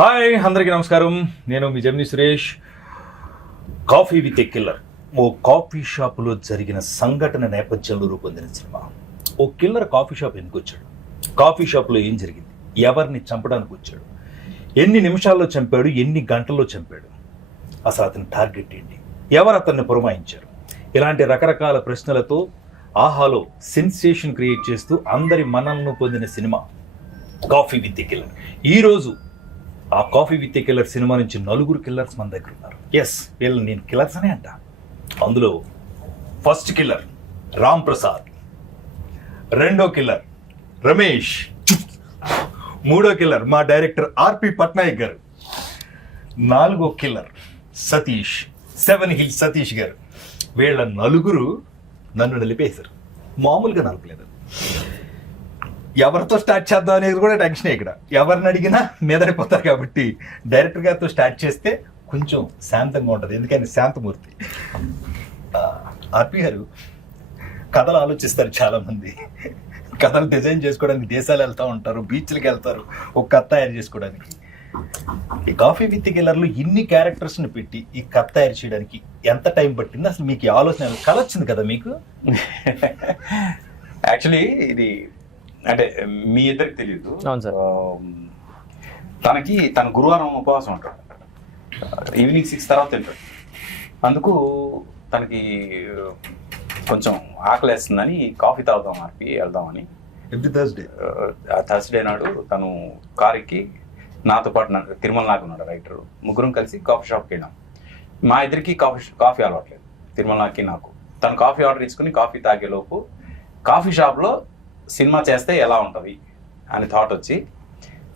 Hi అందరికీ నమస్కారం. నేను మీ Gemini Suresh. Coffee with a killer ఓ కాఫీ షాపులో జరిగిన సంఘటన నేపథ్యంలో రూపొందిన సినిమా. ఓ కిల్లర్ కాఫీ షాప్ ఎందుకు వచ్చాడు, కాఫీ షాప్లో ఏం జరిగింది, ఎవరిని చంపడానికి వచ్చాడు, ఎన్ని నిమిషాల్లో చంపాడు, ఎన్ని గంటల్లో చంపాడు, అసలు అతని టార్గెట్ ఏంటి, ఎవరు అతన్ని పురమాయించారు, ఇలాంటి రకరకాల ప్రశ్నలతో ఆహాలో సెన్సేషన్ క్రియేట్ చేస్తూ అందరి మనల్ని పొందిన cinema coffee with a killer. ఈరోజు ఆ coffee with a killer cinema నుంచి 4 కిల్లర్స్ మన దగ్గర ఉన్నారు. ఎస్, వీళ్ళు నేను కిల్లర్స్ అనే అంట. అందులో ఫస్ట్ కిల్లర్ రామ్ ప్రసాద్, రెండో కిల్లర్ రమేష్, మూడో కిల్లర్ మా డైరెక్టర్ ఆర్పి పట్నాయక్ గారు, నాలుగో కిల్లర్ సతీష్, 7 హిల్స్ సతీష్ గారు. వీళ్ళ 4 నన్ను నిలిపేశారు. మామూలుగా నలపలేదు. ఎవరితో స్టార్ట్ చేద్దాం అనేది కూడా టెన్షన్. ఇక్కడ ఎవరిని అడిగినా మీదడిపోతారు కాబట్టి డైరెక్టర్ గారితో స్టార్ట్ చేస్తే కొంచెం శాంతంగా ఉంటుంది. ఎందుకని శాంతమూర్తి. ఆర్పి గారు కథలు ఆలోచిస్తారు. చాలామంది కథలు డిజైన్ చేసుకోవడానికి దేశాలు వెళ్తూ ఉంటారు, బీచ్లకి వెళ్తారు ఒక కథ తయారు చేసుకోవడానికి. ఈ కాఫీ విత్ కిల్లర్లో ఇన్ని క్యారెక్టర్స్ని పెట్టి ఈ కథ తయారు చేయడానికి ఎంత టైం పట్టింది? అసలు మీకు ఈ ఆలోచన కళ వచ్చింది కదా మీకు? యాక్చువల్లీ ఇది అంటే మీ ఇద్దరికి తెలియదు. అవును సార్. తన గురువారం ఉపవాసం ఉంటాడు, ఈవినింగ్ 6 తర్వాత తింటాడు. అందుకు తనకి కొంచెం ఆకలేస్తుందని కాఫీ తాగుదాం ఆర్పి వెళ్దామని ఎవ్రీ థర్స్డే నాడు తను కారుకి నాతో పాటు తిరుమల నాకు ఉన్నాడు రైటర్, ముగ్గురం కలిసి కాఫీ షాప్కి వెళ్ళాం. మా ఇద్దరికి కాఫీ అలవాట్లేదు, తిరుమలకి నాకు. తను కాఫీ ఆర్డర్ ఇచ్చుకుని కాఫీ తాగేలోపు కాఫీ షాప్లో సినిమా చేస్తే ఎలా ఉంటుంది అని థాట్ వచ్చి,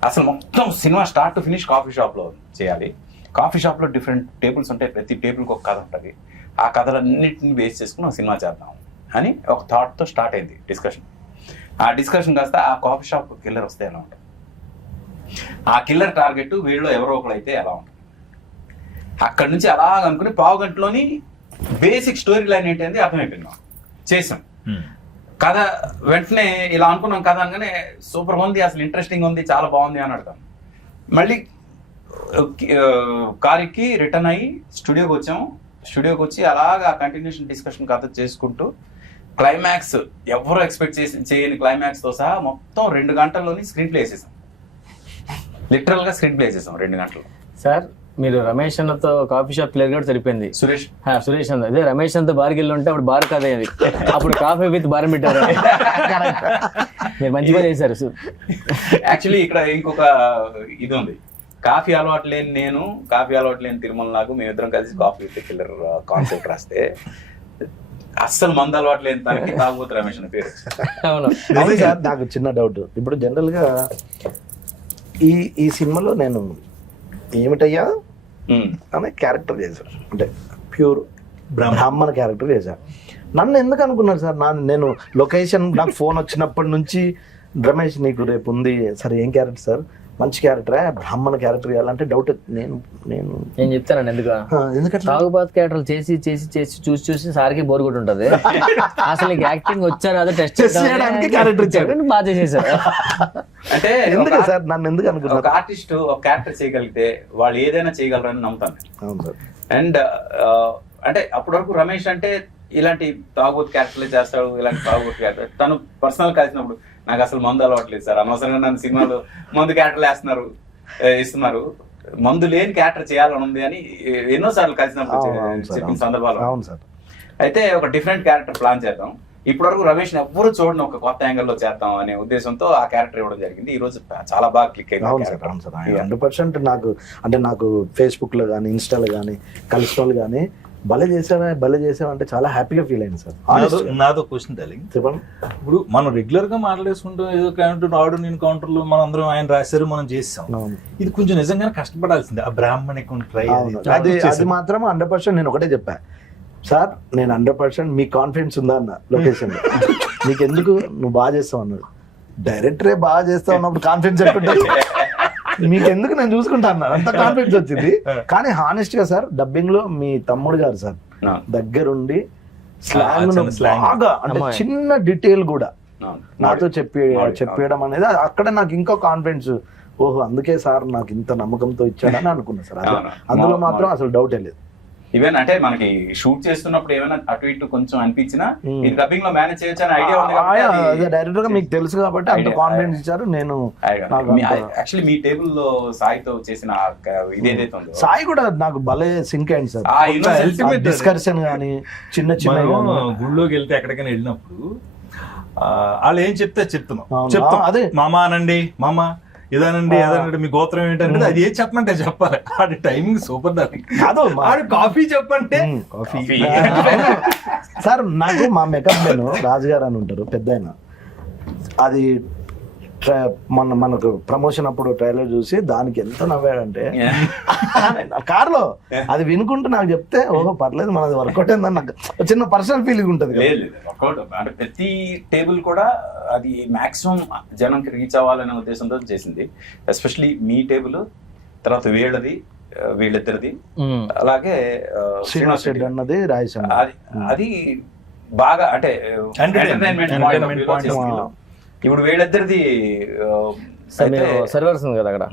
అసలు మొత్తం cinema start to finish coffee షాప్లో చేయాలి. కాఫీ షాప్లో డిఫరెంట్ టేబుల్స్ ఉంటాయి, ప్రతి టేబుల్కి ఒక కథ ఉంటుంది. ఆ కథలన్నింటిని బేస్ చేసుకుని ఒక సినిమా చేద్దాం అని ఒక థాట్తో స్టార్ట్ అయింది డిస్కషన్. ఆ డిస్కషన్ కాస్త ఆ కాఫీ షాప్ కిల్లర్ వస్తే ఎలా ఉంటుంది, ఆ కిల్లర్ టార్గెట్ వీళ్ళు ఎవరో ఒకరు అయితే ఎలా ఉంటుంది. అక్కడి నుంచి అలాగ అనుకుని 1/2 గంటలోని బేసిక్ స్టోరీ లైన్ ఏంటి అర్థమైపోయింది. చేసాం కథ. వెంటనే ఇలా అనుకున్నాం కథ అనగానే సూపర్ ఉంది, అసలు ఇంట్రెస్టింగ్ ఉంది, చాలా బాగుంది అని అడతాం. మళ్ళీ కారుకి రిటర్న్ అయ్యి స్టూడియోకి వచ్చాము. స్టూడియోకి వచ్చి అలాగా కంటిన్యూషన్ డిస్కషన్ కథ చేసుకుంటూ క్లైమాక్స్ ఎవరు ఎక్స్పెక్ట్ చేయని క్లైమాక్స్తో సహా మొత్తం 2 గంటల్లోని స్క్రీన్ ప్లే వేసేసాం. లిటరల్గా స్క్రీన్ ప్లే వేసేసాం 2 గంటలు. సార్, మీరు రమేష్ అన్నతో కాఫీ షాప్ క్లియర్ కూడా సరిపోయింది. సురేష్ అన్న అదే రమేష్ అంతా బార్కి వెళ్ళి ఉంటే అప్పుడు బార్ కథ అయ్యేది. అప్పుడు కాఫీ విత్ బార్ పెట్టారు. మీరు మంచిగా చేశారు. యాక్చువల్లీ ఇక్కడ ఇంకొక ఇది ఉంది. కాఫీ అలవాటు లేని నేను, కాఫీ అలవాటు లేని తిరుమల నాకు, మేమిద్దరం కలిసి కాఫీ విత్ కిల్లర్ కాన్సెప్ట్ రాస్తే అస్సలు మందు అలవాటు లేని దానికి తాగుబోతు రమేష్ అని పేరు. అవును సార్, నాకు చిన్న డౌట్. ఇప్పుడు జనరల్ గా ఈ సినిమాలో నేను ఏమిటయ్యా అనే క్యారెక్టర్ చేశాను, అంటే ప్యూర్ బ్రాహ్మణ క్యారెక్టర్ చేశాను. నన్ను ఎందుకు అనుకున్నారు సార్? నేను లొకేషన్ నాకు ఫోన్ వచ్చినప్పటి నుంచి రమేష్ నీకు రేపు ఉంది సరే, ఏం క్యారెక్టర్ సార్? మంచి క్యారెక్టరే, బ్రాహ్మణ క్యారెక్టర్ చేయాలంటే డౌట్. నేను చెప్తానండి ఎందుకంటే తాగుబాత్ క్యారెక్టర్ చేసి చేసి చేసి చూసి చూసి సార్కి బోర్ కొట్టి ఉంటది. అసలు నీకు యాక్టింగ్ వచ్చాను అదే టెస్ట్ చేయడానికి క్యారెక్టర్ ఇచ్చాడు, బాగా చేసేసారు. అంటే ఎందుకు సార్ నన్ను ఎందుకు అనుకున్నారు? ఒక ఆర్టిస్ట్ ఒక క్యారెక్టర్ చేయగలిగితే వాళ్ళు ఏదైనా చేయగలరని నమ్ముతాను. అవును సార్. అండ్ అంటే అప్పటి వరకు రమేష్ అంటే ఇలాంటి తాగుబోతు క్యారెక్టర్లే చేస్తాడు, ఇలాంటి తాగుబోతు క్యారెక్టర్. తను పర్సనల్ కలిసినప్పుడు నాకు అసలు మందు అలవాట్లేదు సార్, అనవసరంగా నన్ను సినిమాలో మందు క్యారెక్టర్లు ఇస్తున్నారు, మందు లేని క్యారెక్టర్ చేయాలని ఉంది అని ఎన్నోసార్లు కలిసినప్పుడు చెప్పిన సందర్భాలు. అయితే ఒక డిఫరెంట్ క్యారెక్టర్ ప్లాన్ చేద్దాం, ఇప్పటివరకు రమేష్ ఎవ్వరు చూడని ఒక కొత్త యాంగిల్లో చేద్దాం అనే ఉద్దేశంతో ఆ క్యారెక్టర్ ఇవ్వడం జరిగింది. ఈ రోజు చాలా బాగా క్లిక్ అయింది. అవును సార్, అవును సార్. 100% నాకు ఫేస్బుక్ లో కానీ ఇన్స్టాలో కానీ కలిసిన వాళ్ళు కానీ భలే చేసావా అంటే చాలా హ్యాపీగా ఫీల్ అయింది సార్. నాదో క్వశ్చన్ డార్లింగ్, చెప్పండి. ఇప్పుడు మనం రెగ్యులర్ గా మాట్లాడేసుకుంటాం, ఏదో కౌంటర్ ఆడు నేను కౌంటర్లు మనం అందరం ఆయన రాశారు మనం చేసాం. ఇది కొంచెం నిజంగానే కష్టపడాల్సిందే. ఆ బ్రాహ్మణికి ట్రై అది మాత్రం 100% నేను ఒకటే చెప్పా సార్, నేను 100% మీ కాన్ఫిడెన్స్ ఉందా అన్న లొకేషన్ లో, నీకెందుకు నువ్వు బాగా చేస్తావు అన్నాడు. డైరెక్టరే బాగా చేస్తావు అన్నప్పుడు కాన్ఫిడెన్స్ ఎట్టుంటే మీకెందుకు నేను చూసుకుంటా అన్నారు, అంత కాన్ఫిడెన్స్ వచ్చింది. కానీ హానెస్ట్ గా సార్, డబ్బింగ్ లో మీ తమ్ముడు గారు సార్ దగ్గరుండి స్లాంగ్ బాగా, అంటే చిన్న డీటెయిల్ కూడా నాతో చెప్పేయడం అనేది అక్కడ నాకు ఇంకో కాన్ఫిడెన్స్ ఓహో అందుకే సార్ నాకు ఇంత నమ్మకంతో ఇచ్చాడని అనుకున్నా సార్. అవును. అందులో మాత్రం అసలు డౌటే లేదు. ఈవెన్ అంటే మనకి షూట్ చేస్తున్నప్పుడు ఏమైనా అటు ఇటు కొంచెం అనిపించినా ఇది డబ్బింగ్ లో మేనేజ్ చేయొచ్చు అని ఐడియా ఉంది కాబట్టి డైరెక్టర్ గా మీకు తెలుసు కాబట్టి అంత idea. కాన్ఫిడెన్స్ ఇచ్చారు. నేను యాక్చువల్లీ మీ టేబుల్ లో సాయితో చేసిన ఇదేదైతే ఉందో సాయి కూడా నాకు భలే సింక్ అయింది సార్. ఆ innocence ultimate డిస్కషన్ గానీ చిన్న చిన్న మనం గుళ్ళోకి వెళ్తే ఎక్కడికైనా వెళ్ళినప్పుడు వాళ్ళు ఏం చెప్తే చెప్తున్నాం అవును. చెప్తాం అదే. మామ అనండి మామ ఇదనండి అదనండి మీ గోత్రం ఏంటంటే అది ఏం చెప్పమంటే చెప్పాలి. ఆడి టైమింగ్ సూపర్ డార్లింగ్. కాదు ఆడు కాఫీ చెప్పంటే కాఫీ సార్. నాకు మా మేకప్ మెన్ రాజు గారు అని ఉంటారు పెద్ద ఆయన. అది మనకు ప్రమోషన్ అప్పుడు ట్రైలర్ చూసి దానికి ఎంత నవ్వాడంటే కార్లో అది వినుకుంటూ నాకు చెప్తే ఓహో పర్లేదు మనది వర్కౌట్ అయిందని నాకు చిన్న పర్సనల్ ఫీలింగ్ ఉంటుంది. లేదు వర్కౌట్ అంటే ప్రతి టేబుల్ కూడా అది మాక్సిమం జనంకి రీచ్ అవ్వాలనే ఉద్దేశంతో చేసింది. ఎస్పెషలీ మీ టేబుల్, తర్వాత వీళ్ళిద్దరిది, అలాగే శ్రీనివాస్ రెడ్డి అన్నది రాయసం. అది బాగా అంటే ఎంటర్టైన్మెంట్ పాయింట్ ఆఫ్ వ్యూ. ఇప్పుడు వీళ్ళిద్దరిది సర్వర్స్ ఉంది కదా అక్కడ,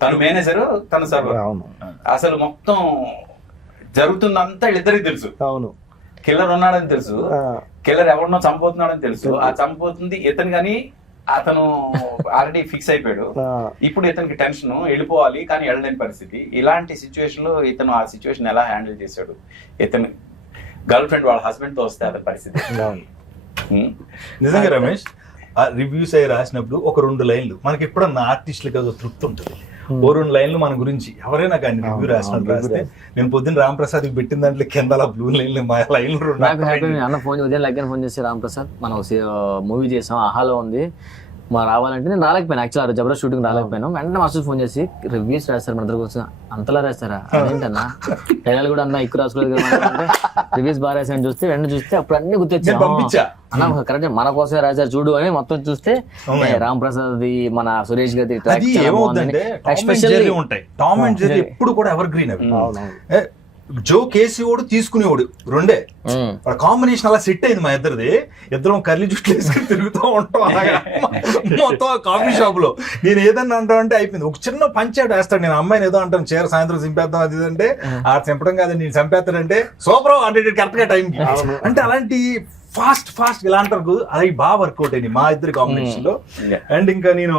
తను మేనేజర్, తను సర్వర్. అవును అసలు మొత్తం జరుగుతుందంతా వీళ్ళిద్దరికి తెలుసు. అవును కిల్లర్ ఉన్నాడని తెలుసు, కిల్లర్ ఎవరినో చంపుతున్నాడని తెలుసు. ఆ చంపుతుంది ఇతను కానీ అతను ఆల్రెడీ ఫిక్స్ అయిపోయాడు. ఇప్పుడు ఇతనికి టెన్షన్, వెళ్ళిపోవాలి కానీ వెళ్ళలేని పరిస్థితి. ఇలాంటి సిచ్యువేషన్ లో ఇతను ఆ సిచ్యువేషన్ ఎలా హ్యాండిల్ చేశాడు. ఇతను గర్ల్ ఫ్రెండ్ వాళ్ళ హస్బెండ్ తో వస్తే అతని పరిస్థితి. నిజంగా రమేష్ ఆ రివ్యూస్ అయ్యి రాసినప్పుడు ఒక 2 లైన్లు మనకి ఎప్పుడన్నా ఆర్టిస్టులకి ఒక తృప్తి ఉంటుంది. ఓ 2 లైన్లు మన గురించి ఎవరైనా కానీ రివ్యూ రాసినప్పుడు రాస్తే, నేను పొద్దున్న రాంప్రసాద్ పెట్టిన దాంట్లో కింద బ్లూ లైన్లు మా లైన్లు నాకు హ్యాపీ. అన్న ఫోన్ ఉదయం లగ్గర ఫోన్ చేసి రాంప్రసాద్ మనం మూవీ చేసాం ఆహాలో ఉంది మా రావాలంటే నేను రాలేకపోయాను. యాక్చువల్ జబర్దస్త్ షూటింగ్ రాలేకపోయాను. వెంటనే మాస్టర్ ఫోన్ చేసి రివ్యూస్ రాస్తారు మన దగ్గర వచ్చి అంతలా రాస్తారా అదేంటన్నా టైలర్ కూడా అన్న ఎక్కువ రాసుకోలేదు కదా రివ్యూస్ బాగా రాసాను చూస్తే వెంటనే చూస్తే అప్పుడు అన్ని గుర్తొచ్చా అన్న కరెక్ట్ మన కోసమే రాశారు చూడు అని మొత్తం చూస్తే రామ్ ప్రసాద్ మన సురేష్ గారి ఉంటాయి. టామ్ అండ్ జెర్రీ ఎప్పుడు కూడా ఎవర్ గ్రీన్ అవి. జో కేసీఓడు తీసుకునేవాడు రెండే కాంబినేషన్ అలా సెట్ అయింది మా ఇద్దరిది. ఇద్దరం కర్లీ జుట్లు వేసుకుని తిరుగుతూ ఉంటాం అలాగా మొత్తం కాఫీ షాప్ లో. నేను ఏదన్నా అంటాను అంటే అయిపోయింది. ఒక చిన్న పంచాయతీ వేస్తాడు, నేను అమ్మాయిని ఏదో అంటాను చీర సాయంత్రం చింపేద్దాం అది అంటే ఆ చంపడం కాదు నేను చంపేస్తాడంటే సూపర్ అంటే కరెక్ట్ గా టైంకి. అంటే అలాంటి ఫాస్ట్ ఇలా అంటారు అది బాగా వర్కౌట్ అయింది మా ఇద్దరి కాంబినేషన్ లో. అండ్ ఇంకా నేను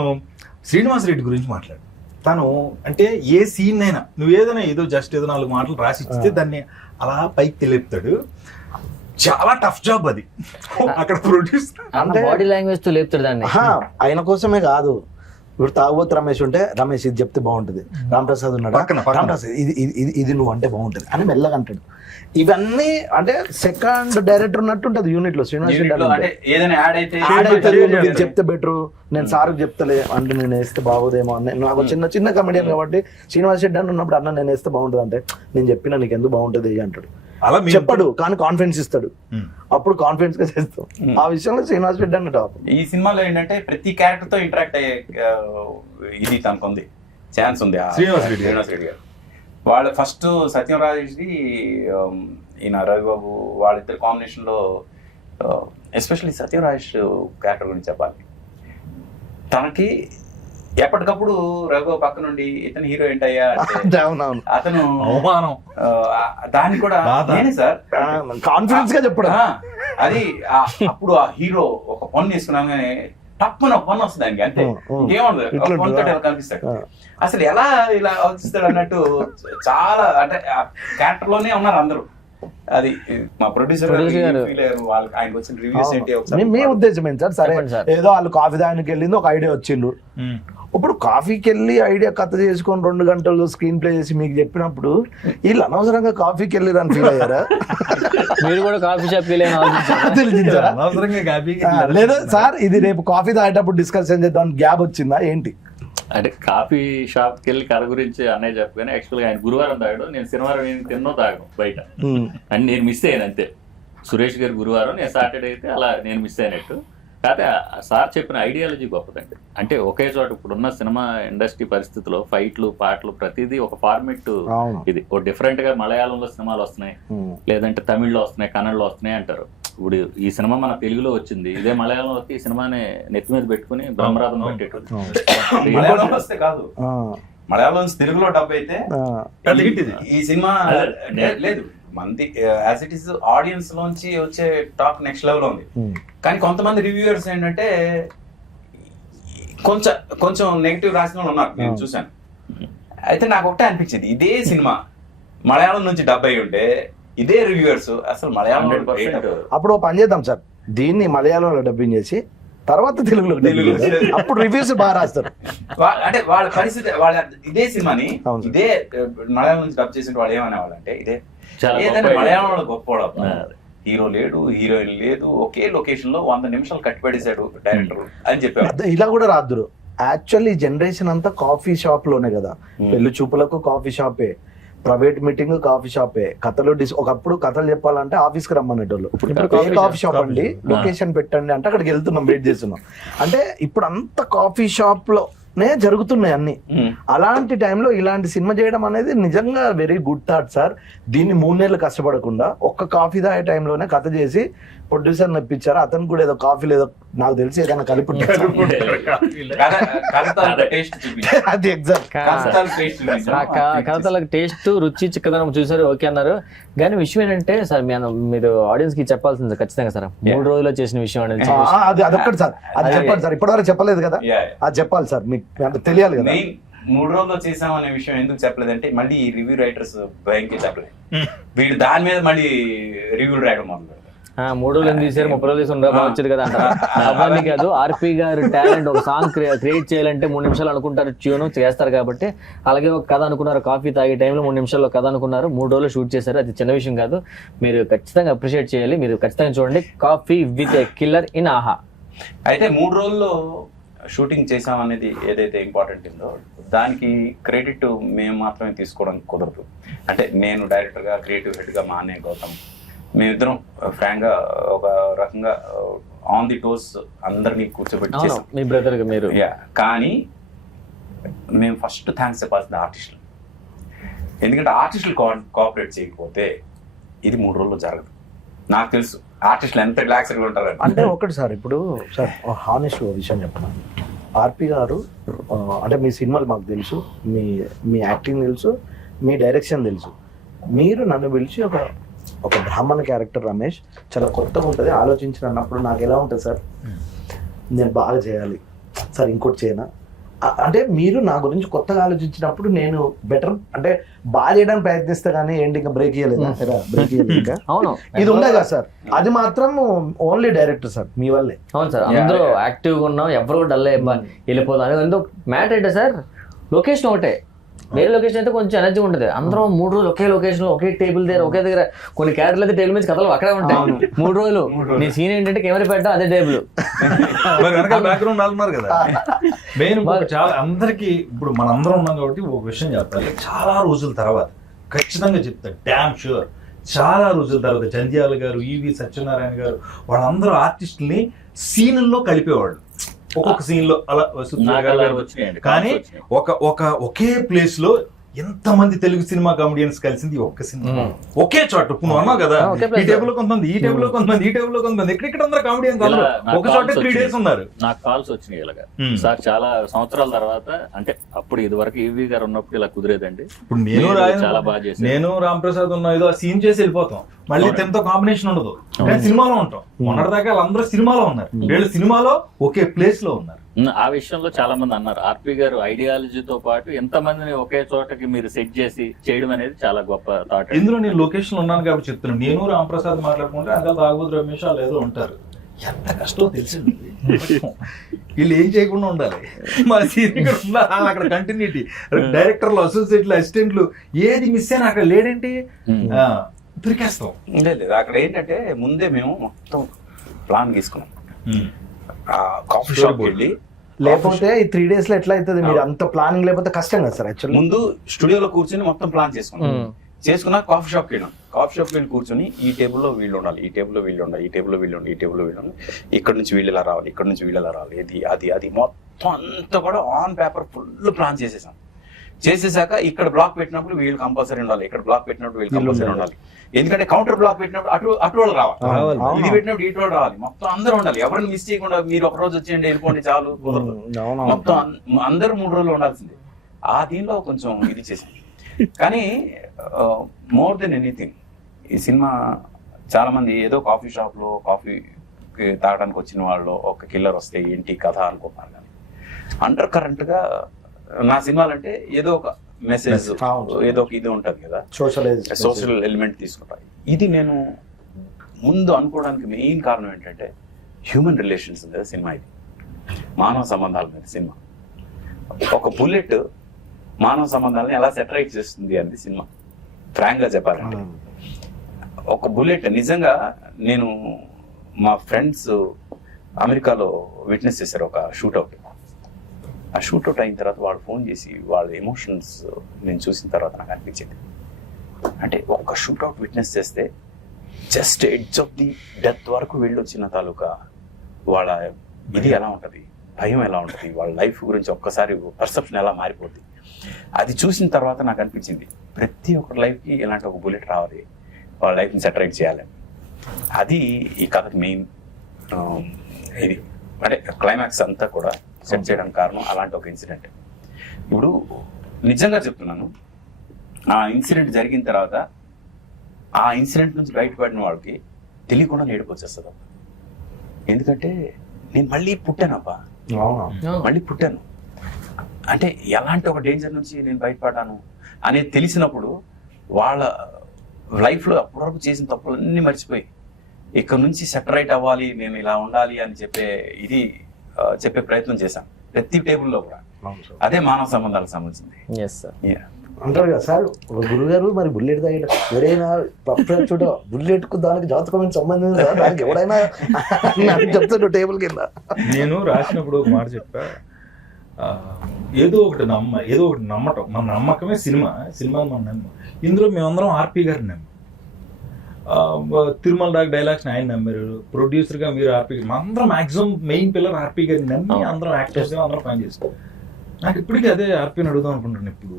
శ్రీనివాస్ రెడ్డి గురించి మాట్లాడు. తను అంటే ఏ సీన్ అయినా నువ్వు ఏదైనా ఏదో జస్ట్ ఏదో 4 మాటలు రాసి ఇచ్చితే దాన్ని అలా పైకి తెలిపుతాడు. చాలా టఫ్ జాబ్ అది. అక్కడ ప్రొడ్యూసర్ అంటే బాడీ లాంగ్వేజ్ తో లేపుతాడు దాన్ని. ఆయన కోసమే కాదు, ఇప్పుడు తాగుబోతు రమేష్ ఉంటే రమేష్ ఇది చెప్తే బాగుంటుంది, రాంప్రసాద్ ఉన్నాడు రాంప్రసాద్ ఇది నువ్వు అంటే బాగుంటుంది అని మెల్లగా అంటాడు. ఇవన్నీ అంటే సెకండ్ డైరెక్టర్ ఉన్నట్టు ఉంటది యూనిట్ లో. శ్రీనివాస్ రెడ్డి చెప్తే బెటర్, నేను సార్కి చెప్తలే అంటే నేను వేస్తే బాగోదేమో అని. నాకు చిన్న కమెడియన్ కాబట్టి శ్రీనివాస్ రెడ్డి అని ఉన్నప్పుడు అన్న నేను వేస్తే బాగుంటుంది అంటే నేను చెప్పినా నీకు ఎందుకు బాగుంటుంది అంటాడు. అలా చెప్పడు కానీ కాన్ఫిడెన్స్ ఇస్తాడు. అప్పుడు కాన్ఫిడెన్స్ గా చేస్తాం. ఆ విషయంలో శ్రీనివాస్ రెడ్డి అన్న టాప్. ఈ సినిమాలో ఏంటంటే ప్రతి క్యారెక్టర్ తో ఇంటరాక్ట్ అయ్యే ఇది తనకు ఉంది, ఛాన్స్ ఉంది. శ్రీనివాస్ రెడ్డి గారు వాళ్ళ ఫస్ట్ సత్యరాజ్ది ఈయన రవిబాబు వాళ్ళిద్దరు కాంబినేషన్ లో ఎస్పెషల్లీ సత్యరాజ్ క్యారెక్టర్ గురించి చెప్పాలి. తనకి ఎప్పటికప్పుడు రఘు పక్క నుండి ఇతను హీరో ఏంటయ్యా అతను దాన్ని కూడా నేనే సార్ కాన్ఫిడెన్స్ గా చెప్పడం. అది అప్పుడు ఆ హీరో ఒక పన్ను తీసుకున్నాగానే తప్పని ఒక పన్ను వస్తుంది దానికి, అంతే ఇంకేమన్నా కనిపిస్తాడు. అసలు ఎలా ఇలా ఆలోచిస్తాడు అన్నట్టు చాలా అంటే క్యారెక్టర్ లోనే ఉన్నారు అందరూ. అది మా ప్రొడ్యూసర్ వాళ్ళకి ఆయనకు వచ్చిన రివ్యూస్ ఏంటి మీ ఉద్దేశం ఏంటి సార్? సరే ఏదో వాళ్ళు కాఫీ దానికి వెళ్ళింది ఒక ఐడియా వచ్చిండ్రు. ఇప్పుడు కాఫీకి వెళ్ళి ఐడియా కథ చేసుకొని 2 గంటలు స్క్రీన్ ప్లే చేసి మీకు చెప్పినప్పుడు వీళ్ళు అనవసరంగా కాఫీకి వెళ్ళి అని ఫీల్ అయ్యారా? మీరు కూడా కాఫీ షాప్ లేదా సార్ ఇది రేపు కాఫీ తాగేటప్పుడు డిస్కషన్ చేద్దాం గ్యాప్ వచ్చిందా ఏంటి? అంటే కాఫీ షాప్కి వెళ్ళి కథ గురించి అన్నయ్య చెప్పగానే యాక్చువల్గా ఆయన గురువారం తాగాడు, నేను శనివారం తిన్నో తాగాను బయట అని నేను మిస్ అయ్యాను అంతే. సురేష్ గారు గురువారం, నేను సాటర్డే అయితే అలా నేను మిస్ అయినట్టు. కాకపోతే సార్ చెప్పిన ఐడియాలజీ గొప్పదండి. అంటే ఒకే చోట ఇప్పుడున్న సినిమా ఇండస్ట్రీ పరిస్థితిలో ఫైట్లు పాటలు ప్రతిదీ ఒక ఫార్మెట్. ఇది ఓ డిఫరెంట్ గా మలయాళంలో సినిమాలు వస్తున్నాయి, లేదంటే తమిళ్లో వస్తున్నాయి, కన్నడలో వస్తున్నాయి అంటారు. ఇప్పుడు ఈ సినిమా మన తెలుగులో వచ్చింది, ఇదే మలయాళంలో వస్తే ఈ సినిమాని నెత్తి మీద పెట్టుకుని బ్రహ్మరాధం పెట్టేటోళ్ళు. మలయాళంలో వస్తే కాదు, మలయాళం నుంచి తెలుగులో డబ్ అయితే ఈ సినిమా లేదు మంది యాజ్ ఇట్ ఈస్ ఆడియన్స్ లోంచి వచ్చే టాక్ నెక్స్ట్ లెవెల్ ఉంది. కానీ కొంతమంది రివ్యూవర్స్ ఏంటంటే కొంచెం నెగిటివ్ రాసిన వాళ్ళు ఉన్నారు, నేను చూశాను. అయితే నాకు ఒకటే అనిపించింది, ఇదే సినిమా మలయాళం నుంచి డబ్ అయి ఉంటే ఇదే రివ్యూవర్స్ అసలు మలయాళం అప్పుడు పని చేద్దాం సార్, దీన్ని మలయాళంలో డబ్బింగ్ చేసి తర్వాత తెలుగులో అప్పుడు రివ్యూస్ బాగా రాస్తారు. అంటే వాళ్ళ పరిస్థితి, వాళ్ళ ఇదే సినిమాని ఇదే మలయాళం నుంచి డబ్ చేసిన వాళ్ళు ఏమనేవాళ్ళు అంటే ఇదే ఏదంటే మలయాళంలో గొప్పవాడు, హీరో లేడు, హీరోయిన్ లేదు, ఒకే లొకేషన్ లో 100 నిమిషాలు కట్టిపడేశాడు డైరెక్టర్ అని చెప్పారు. ఇలా కూడా రాదురు. యాక్చువల్లీ జనరేషన్ అంతా కాఫీ షాప్ లోనే కదా, పెళ్లి చూపులకు కాఫీ షాపే, ప్రైవేట్ మీటింగ్ కాఫీ షాపే, కథలు ఒకప్పుడు కథలు చెప్పాలంటే ఆఫీస్ కి రమ్మనేటోళ్ళు. ఏ కాఫీ షాప్ అండి, లొకేషన్ పెట్టండి అంటే అక్కడికి వెళ్తున్నాం, వెయిట్ చేస్తున్నాం. అంటే ఇప్పుడు అంత కాఫీ షాప్ లోనే జరుగుతున్నాయి అన్ని. అలాంటి టైంలో ఇలాంటి సినిమా చేయడం అనేది నిజంగా వెరీ గుడ్ థాట్ సార్. దీన్ని 3 నెలలు కష్టపడకుండా ఒక్క కాఫీ తాగే టైంలోనే కథ చేసి ప్రొడ్యూసర్ నప్పించారు. అతను కూడా ఏదో కాఫీ లేదో నాకు తెలిసి ఏదైనా కలిపి అది ఎగ్జాక్ట్ కథలకు టేస్ట్, రుచి, చిక్కదనం చూసారు, ఓకే అన్నారు. కానీ విషయం ఏంటంటే సార్, మీరు ఆడియన్స్ కి చెప్పాల్సింది ఖచ్చితంగా సార్, 3 రోజుల్లో చేసిన విషయం అనేది అదొక్కటి సార్, అది చెప్పండి సార్. ఇప్పటివరకు చెప్పలేదు కదా, అది చెప్పాలి సార్, మీకు తెలియాలి కదా. 3 రోజుల్లో చేసాం అనే విషయం ఎందుకు చెప్పలేదంటే మళ్ళీ ఈ రివ్యూ రైటర్స్ భయంకి చెప్పలేదు, వీడు దాని మీద మళ్ళీ రివ్యూలు రాయడం మొదలు. 3 రోజులు ఎందుకు తీసారు, 30 రోజులు తీసి వచ్చేది కదా అంటారు. అవన్నీ కాదు, ఆర్పి గారు టాలెంట్, ఒక సాంగ్ క్రియేట్ చేయాలంటే 3 నిమిషాలు అనుకుంటారు, ట్యూన్ చేస్తారు కాబట్టి. అలాగే ఒక కథ అనుకున్నారు, కాఫీ తాగే టైంలో 3 నిమిషాల్లో కథ అనుకున్నారు, 3 రోజులు షూట్ చేశారు. అది చిన్న విషయం కాదు, మీరు ఖచ్చితంగా అప్రిషియేట్ చేయాలి. మీరు ఖచ్చితంగా చూడండి coffee with a killer in ఆహా. అయితే 3 రోజుల్లో షూటింగ్ చేసాం అనేది ఏదైతే ఇంపార్టెంట్ ఉందో దానికి క్రెడిట్ మేము మాత్రమే తీసుకోవడం కుదరదు. అంటే నేను డైరెక్టర్గా, క్రియేటివ్ హెడ్గా మా అన్నయ్య గౌతమ్, మేమిద్దరం ఫ్రాంక్ గా ఒక రకంగా ఆన్ ది టోస్ అందరినీ కూర్చోబెట్టి చేసాం, మీ బ్రదర్ గా మీరు. కానీ మేము ఫస్ట్ థ్యాంక్స్ చెప్పాల్సింది ఆర్టిస్టులు. ఎందుకంటే ఆర్టిస్టులు కోఆపరేట్ చేయకపోతే ఇది 3 రోజుల్లో జరగదు. నాకు తెలుసు ఆర్టిస్టులు ఎంత రిలాక్స్గా ఉంటారు అంటే. ఒకటి సార్, ఇప్పుడు సార్ హానెస్ట్ విషయం చెప్పిన, ఆర్పి గారు అంటే మీ సినిమాలు మాకు తెలుసు, మీ యాక్టింగ్ తెలుసు, మీ డైరెక్షన్ తెలుసు. మీరు నన్ను పిలిచి ఒక బ్రాహ్మణ క్యారెక్టర్ రమేష్ చాలా కొత్తగా ఉంటుంది ఆలోచించిన అన్నప్పుడు నాకు ఎలా ఉంటుంది సార్, నేను బాగా చేయాలి సార్, ఇంకోటి చేయనా అంటే మీరు నా గురించి కొత్తగా ఆలోచించినప్పుడు నేను బెటర్ అంటే బాగా చేయడానికి ప్రయత్నిస్తా, కానీ ఏంటి ఇంకా బ్రేక్ ఇయ్యలేదు, బ్రేక్ ఇయ్యలేదు ఇంకా. అవును, ఇది ఉండే కదా సార్, అది మాత్రం ఓన్లీ డైరెక్టర్ సార్, మీ వల్లే. అవును సార్, అందరూ యాక్టివ్గా ఉన్నాం, ఎవరు డల్ వెళ్ళిపోతాం. ఎందుకు మ్యాటర్ ఏంటో సార్, లొకేషన్ ఒకటే, వేరే లొకేషన్ అయితే కొంచెం ఎనర్జీ ఉంటుంది. అందరం 3 రోజులు ఒకే లొకేషన్ లో, ఒకే టేబుల్ దగ్గర, ఒకే దగ్గర. కొన్ని క్యారెక్టర్లు అయితే టేబుల్ మీద కథలు అక్కడే ఉంటాయి. 3 రోజులు నీ సీన్ ఏంటంటే కెమెరా పెట్టడం అదే టేబుల్, బ్యాక్గ్రౌండ్ ఉన్నారు కదా. మెయిన్ చాలా అందరికి ఇప్పుడు మనందరం ఉన్నాం కాబట్టి ఒక విషయం చెప్పాలి, చాలా రోజుల తర్వాత ఖచ్చితంగా చెప్తా, డ్యామ్ షూర్, చాలా రోజుల తర్వాత జంధ్యాల గారు, ఈవి సత్యనారాయణ గారు, వాళ్ళందరూ ఆర్టిస్టుల్ని సీన్ల్లో కలిపేవాళ్ళు. ఒక్కొక్క సీన్ లో అలా కానీ ఒకే ప్లేస్ లో ఎంతమంది తెలుగు సినిమా కామెడియన్స్ కలిసింది ఒక్క సినిమా, ఒకే చోట. నువ్వు అన్నావు కదా, ఈ టేబుల్ లో కొంతమంది, ఈ టేబుల్ లో కొంతమంది, ఈ టేబుల్ లో కొంతమంది, ఎక్కడెక్కడ అందరూ కామెడియన్స్ ఒక చోట 3 days ఉన్నారు. నాకు కాల్స్ వచ్చినాయి ఇలాగా సార్, చాలా సంవత్సరాల తర్వాత. అంటే అప్పుడు ఇదివరకు ఈవీ గారు ఉన్నప్పుడు ఇలా కుదిరేదండి. ఇప్పుడు చాలా బాగా చేశాను, నేను రాంప్రసాద్ ఉన్నా, ఏదో సీన్ చేసి వెళ్ళిపోతాం, మళ్ళీ తనతో కాంబినేషన్ ఉండదు, కానీ సినిమాలో ఉంటాం. మొన్నటిదాకా వాళ్ళందరూ సినిమాలో ఉన్నారు, వీళ్ళు సినిమాలో ఒకే ప్లేస్ లో ఉన్నారు. ఆ విషయంలో చాలా మంది అన్నారు, ఆర్పి గారు ఐడియాలజీతో పాటు ఎంతమందిని ఒకే చోటకి మీరు సెట్ చేసి చేయడం అనేది చాలా గొప్ప థాట్. ఇందులో నేను లొకేషన్ లో ఉన్నాను కాబట్టి చెప్తున్నాను. నేను రాంప్రసాద్ మాట్లాడుకుంటే అంతా తాగుబోతు రమేష్ వాళ్ళు ఏదో ఉంటారు, ఎంత కష్టం తెలిసింది. వీళ్ళు ఏం చేయకుండా ఉండాలి, మా సీనియర్ ఉండాలి అక్కడ కంటిన్యూటీ, డైరెక్టర్లు, అసోసియేట్లు, అసిస్టెంట్లు, ఏది మిస్ అయినా అక్కడ లేడంటే దొరికేస్తాం. లేదు అక్కడ ఏంటంటే ముందే మేము మొత్తం ప్లాన్ తీసుకున్నాం, కాఫీ షాప్ వెళ్ళి. లేకపోతే ఈ 3 days లో ఎట్లా అవుతుంది, మీరు అంత ప్లానింగ్ లేకపోతే కష్టం కదా సార్. యాక్చువల్లీ ముందు స్టూడియోలో కూర్చొని మొత్తం ప్లాన్ చేసుకున్నా కాఫీ షాప్కి వెళ్ళాం. కాఫీ షాప్కి వెళ్ళి కూర్చొని ఈ టేబుల్లో వీళ్ళు ఉండాలి, ఈ టేబుల్లో వీళ్ళు ఉండాలి, ఈ టేబుల్లో వీళ్ళు ఉండాలి, ఈ టేబుల్లో వీళ్ళు ఉండాలి, ఇక్కడ నుంచి వీళ్ళు ఇలా రావాలి, ఇక్కడ నుంచి వీళ్ళు ఇలా రావాలి, ఇది అది మొత్తం అంతా కూడా ఆన్ పేపర్ ఫుల్ ప్లాన్ చేసేసాం. చేసేసాక ఇక్కడ బ్లాక్ పెట్టినప్పుడు వీళ్ళు కంపల్సరీ ఉండాలి, ఇక్కడ బ్లాక్ పెట్టినప్పుడు వీళ్ళు కంపల్సరీ ఉండాలి. ఎందుకంటే కౌంటర్ బ్లాక్ పెట్టినప్పుడు అటు వాళ్ళు రావాలి, ఇది పెట్టినప్పుడు ఇటు వాళ్ళు రావాలి, మొత్తం అందరూ ఉండాలి. ఎవరిని మిస్ చేయకుండా మీరు ఒక రోజు వచ్చేయండి వెళ్ళిపోండి చాలు కుదరదు. మొత్తం అందరూ 3 రోజులు ఉండాల్సిందే. ఆ దీనిలో కొంచెం ఇది చేసింది. కానీ మోర్ దెన్ ఎనీథింగ్ ఈ సినిమా చాలా మంది ఏదో కాఫీ షాప్ లో కాఫీ తాగడానికి వచ్చిన వాళ్ళు ఒక కిల్లర్ వస్తే ఏంటి కథ అనుకుంటున్నారు. కానీ అండర్ కరెంట్ గా నా సినిమాలు అంటే ఏదో ఒక మెసేజ్, ఏదో ఒక ఇది ఉంటది కదా, సోషల్ ఎలిమెంట్ తీసుకుంటాయి. ఇది నేను ముందు అనుకోవడానికి మెయిన్ కారణం ఏంటంటే హ్యూమన్ రిలేషన్స్ మీద సినిమా. ఇది మానవ సంబంధాల మీద సినిమా. ఒక బుల్లెట్ మానవ సంబంధాలను ఎలా సెటరైట్ చేస్తుంది అనేది సినిమా. ఫ్రాంక్ గా చెప్పాలంటే ఒక బుల్లెట్ నిజంగా నేను మా ఫ్రెండ్స్ అమెరికాలో విట్నెస్ చేశారు ఒక షూట్అవుట్. ఆ షూట్అవుట్ అయిన తర్వాత వాళ్ళు ఫోన్ చేసి వాళ్ళ ఎమోషన్స్ నేను చూసిన తర్వాత నాకు అనిపించింది, అంటే ఒక్క షూట్అవుట్ విట్నెస్ చేస్తే just edge of the death వరకు వెళ్ళొచ్చిన తాలూకా వాళ్ళ ఇది ఎలా ఉంటుంది, భయం ఎలా ఉంటుంది, వాళ్ళ లైఫ్ గురించి ఒక్కసారి పర్సెప్షన్ ఎలా మారిపోద్ది. అది చూసిన తర్వాత నాకు అనిపించింది ప్రతి ఒక్కరి లైఫ్కి ఇలాంటి ఒక బుల్లెట్ రావాలి, వాళ్ళ లైఫ్ని సెటరైట్ చేయాలి. అది ఈ కథకి మెయిన్ ఇది. అంటే క్లైమాక్స్ అంతా కూడా సెట్ చేయడానికి కారణం అలాంటి ఒక ఇన్సిడెంట్. ఇప్పుడు నిజంగా చెప్తున్నాను, ఆ ఇన్సిడెంట్ జరిగిన తర్వాత ఆ ఇన్సిడెంట్ నుంచి బయటపడిన వాళ్ళకి తెలియకుండా ఏడుపు వచ్చేస్తుంది. ఎందుకంటే నేను మళ్ళీ పుట్టానబ్బా, మళ్ళీ పుట్టాను అంటే ఎలాంటి ఒక డేంజర్ నుంచి నేను బయటపడ్డాను అనేది తెలిసినప్పుడు వాళ్ళ లైఫ్లో అప్పటివరకు చేసిన తప్పులన్నీ మర్చిపోయి ఇక్కడ నుంచి సెటరైట్ అవ్వాలి, నేను ఇలా ఉండాలి అని చెప్పే ప్రయత్నం చేశాను ప్రతి టేబుల్లో కూడా. అదే మానవ సంబంధాలకు సంబంధించింది. అంటారు కదా సార్, ఒక గురుగారు మరి బుల్లెట్ తాగిన ఎవరైనా చూడ బుల్లెట్ కు దానికి జాతకమైన సంబంధం లేదా, దానికి ఎవరైనా చెప్తాడు టేబుల్ కింద. నేను రాసినప్పుడు ఒక మాట చెప్పా, ఏదో ఒకటి నమ్మటం, మన నమ్మకమే సినిమా మన నమ్మ. ఇందులో మేమందరం ఆర్పి గారిని నమ్మాం. తిరుమల రాక్ డైలాగ్స్ ఆయన నమ్మారు, ప్రొడ్యూసర్గా మీరు ఆర్పి గారు, అందరం మాక్సిమం మెయిన్ పిల్లర్ ఆర్పి గారిని నమ్మి అందరం యాక్టర్స్ అందరం పని చేస్తాం. నాకు ఇప్పటికీ అదే ఆర్పిని అడుగుదాం అనుకుంటున్నాను, ఇప్పుడు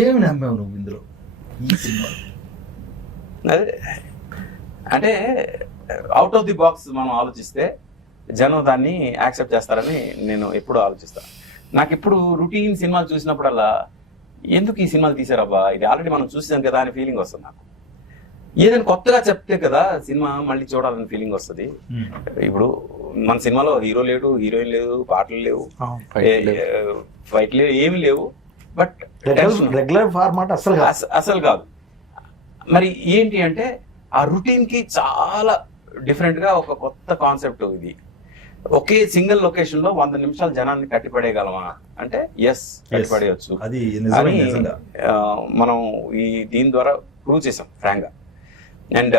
ఏమి నమ్మావు నువ్వు ఇందులో ఈ సినిమా? అదే అంటే అవుట్ ఆఫ్ ది బాక్స్ మనం ఆలోచిస్తే జనం దాన్ని యాక్సెప్ట్ చేస్తారని నేను ఎప్పుడు ఆలోచిస్తాను. నాకు ఇప్పుడు రొటీన్ సినిమాలు చూసినప్పుడల్లా ఎందుకు ఈ సినిమాలు తీసారబ్బా, ఇది ఆల్రెడీ మనం చూసాం కదా అని ఫీలింగ్ వస్తుంది నాకు. ఏదైనా కొత్తగా చెప్తే కదా సినిమా మళ్ళీ చూడాలని ఫీలింగ్ వస్తుంది. ఇప్పుడు మన సినిమాలో హీరో లేడు, హీరోయిన్ లేదు, పాటలు లేవు, ఫైట్ లేవు, ఏమి లేవు. బట్ రెగ్యులర్ ఫార్మాట్ అసలు కాదు. మరి ఏంటి అంటే ఆ రొటీన్ కి చాలా డిఫరెంట్ గా ఒక కొత్త కాన్సెప్ట్ ఇది. ఒకే సింగిల్ లొకేషన్ లో 100 నిమిషాలు జనాన్ని కట్టిపడేయగలమా అంటే ఎస్, కట్టిపడేయచ్చు అని మనం దీని ద్వారా ప్రూవ్ చేసాం ఫ్రాంక్ గా. అండ్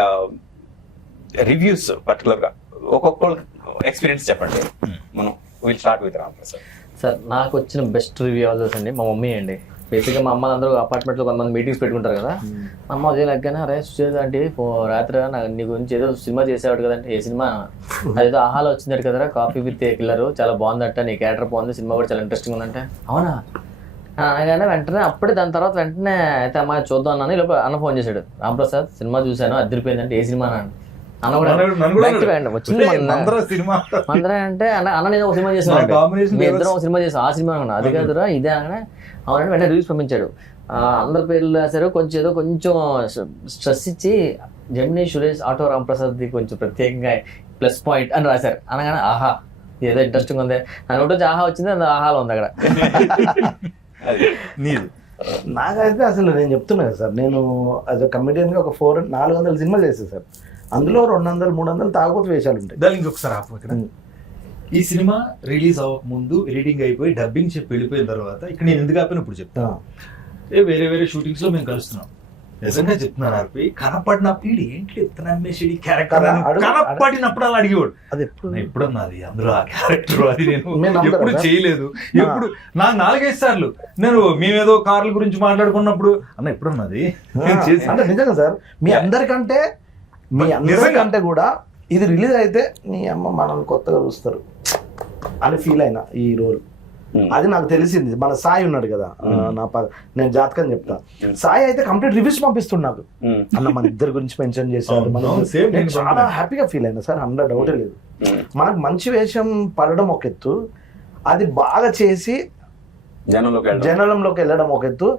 రివ్యూస్ పర్టికులర్ గా ఒక్కొక్క ఎక్స్పీరియన్స్ చెప్పండి. మనం will start with Ram Prasad sir. నాకు వచ్చిన బెస్ట్ రివ్యూ ఆల్సోస్ అండి మా మమ్మీ అండి. బేసిక్గా మా అమ్మ అందరూ అపార్ట్మెంట్లో కొంతమంది మీటింగ్స్ పెట్టుకుంటారు కదా, మా అమ్మ ఉదయం లెక్కనే అరే సుచేత అంటే రాత్రి నీ గురించి ఏదో సినిమా చేసేవాడు కదంటే, ఏ సినిమా అదేదో ఆహాలో వచ్చిందట కదరా కాఫీ విత్ కిల్లర్, చాలా బాగుందట, నీ క్యారెక్టర్ బాగుంది, సినిమా కూడా చాలా ఇంట్రెస్టింగ్ ఉందంటే అవునా అనగానే వెంటనే అప్పుడే దాని తర్వాత వెంటనే అయితే అమ్మ చూద్దాం అన్నాను. ఇలా అన్న ఫోన్ చేశాడు, రామ్ ప్రసాద్ సినిమా చూశాను అదిరిపోయిందంటే, ఏ సినిమా అన్న కూడా వచ్చింది అందరూ అంటే అన్న నేను ఒక సినిమా చేసాను, మీ ఇద్దరం ఒక సినిమా చేసాం, ఆ సినిమా అన్నా అది కాదురా ఇదే అనగానే అవునంటే వెంటనే రివ్యూస్ పంపించాడు. అందరి పేర్లు రాశారు, కొంచెం స్ట్రెస్ ఇచ్చి జెమినీ సురేష్ ఆటో రామ్ ప్రసాద్ది కొంచెం ప్రత్యేకంగా ప్లస్ పాయింట్ అని రాశారు. అనగానే ఆహా ఏదో ఇంట్రెస్టింగ్ ఉంది అని ఒకటి ఆహా వచ్చింది, అది ఆహాలో ఉంది అక్కడ. నాకైతే అసలు నేను చెప్తున్నా కదా సార్, నేను యాజ్ అ కమెడియన్గా ఒక 400 సినిమాలు చేస్తాను సార్. అందులో 200-300 తాగుబోతు వేషాలు ఉంటాయి. దాని ఇంకొకసారి ఆపు ఇక్కడ. ఈ సినిమా రిలీజ్ అవ్వక ముందు ఎడిటింగ్ అయిపోయి డబ్బింగ్ చెప్పి వెళ్ళిపోయిన తర్వాత ఇక్కడ నేను ఎందుకు ఆపాను ఇప్పుడు చెప్తా. వేరే షూటింగ్స్ లో మేము కలుస్తున్నాం, నిజంగా చెప్తున్నాను ఆర్పి కనపడినప్పుడు ఏంటి ఎత్తనమ్మేసి క్యారెక్టర్ కనపడినప్పుడు అలా అడిగేవాడు, అది ఎప్పుడన్నది అందులో ఆ క్యారెక్టర్, అది నేను ఎప్పుడు చేయలేదు. ఎప్పుడు నాకు 4-5 సార్లు నేను మేమేదో కార్ల గురించి మాట్లాడుకున్నప్పుడు అన్న ఎప్పుడున్నది అంటే నిజంగా సార్ మీ అందరికంటే కూడా ఇది రిలీజ్ అయితే మీ అమ్మ మనల్ని కొత్తగా చూస్తారు అని ఫీల్ అయినా ఈ రోల్. అది నాకు తెలిసింది. మన సాయి ఉన్నాడు కదా, నేను జాతకం చెప్తా. సాయి అయితే కంప్లీట్ రివ్యూస్ పంపిస్తున్నాడు నాకు, అన్న మన ఇద్దరి గురించి మెన్షన్ చేశాడు. నేను చాలా హ్యాపీగా ఫీల్ అయినా సార్, 100 డౌటే లేదు. మనకు మంచి వేషం పడడం ఒక ఎత్తు, అది బాగా చేసి జనంలోకి వెళ్ళడం ఒక ఎత్తు.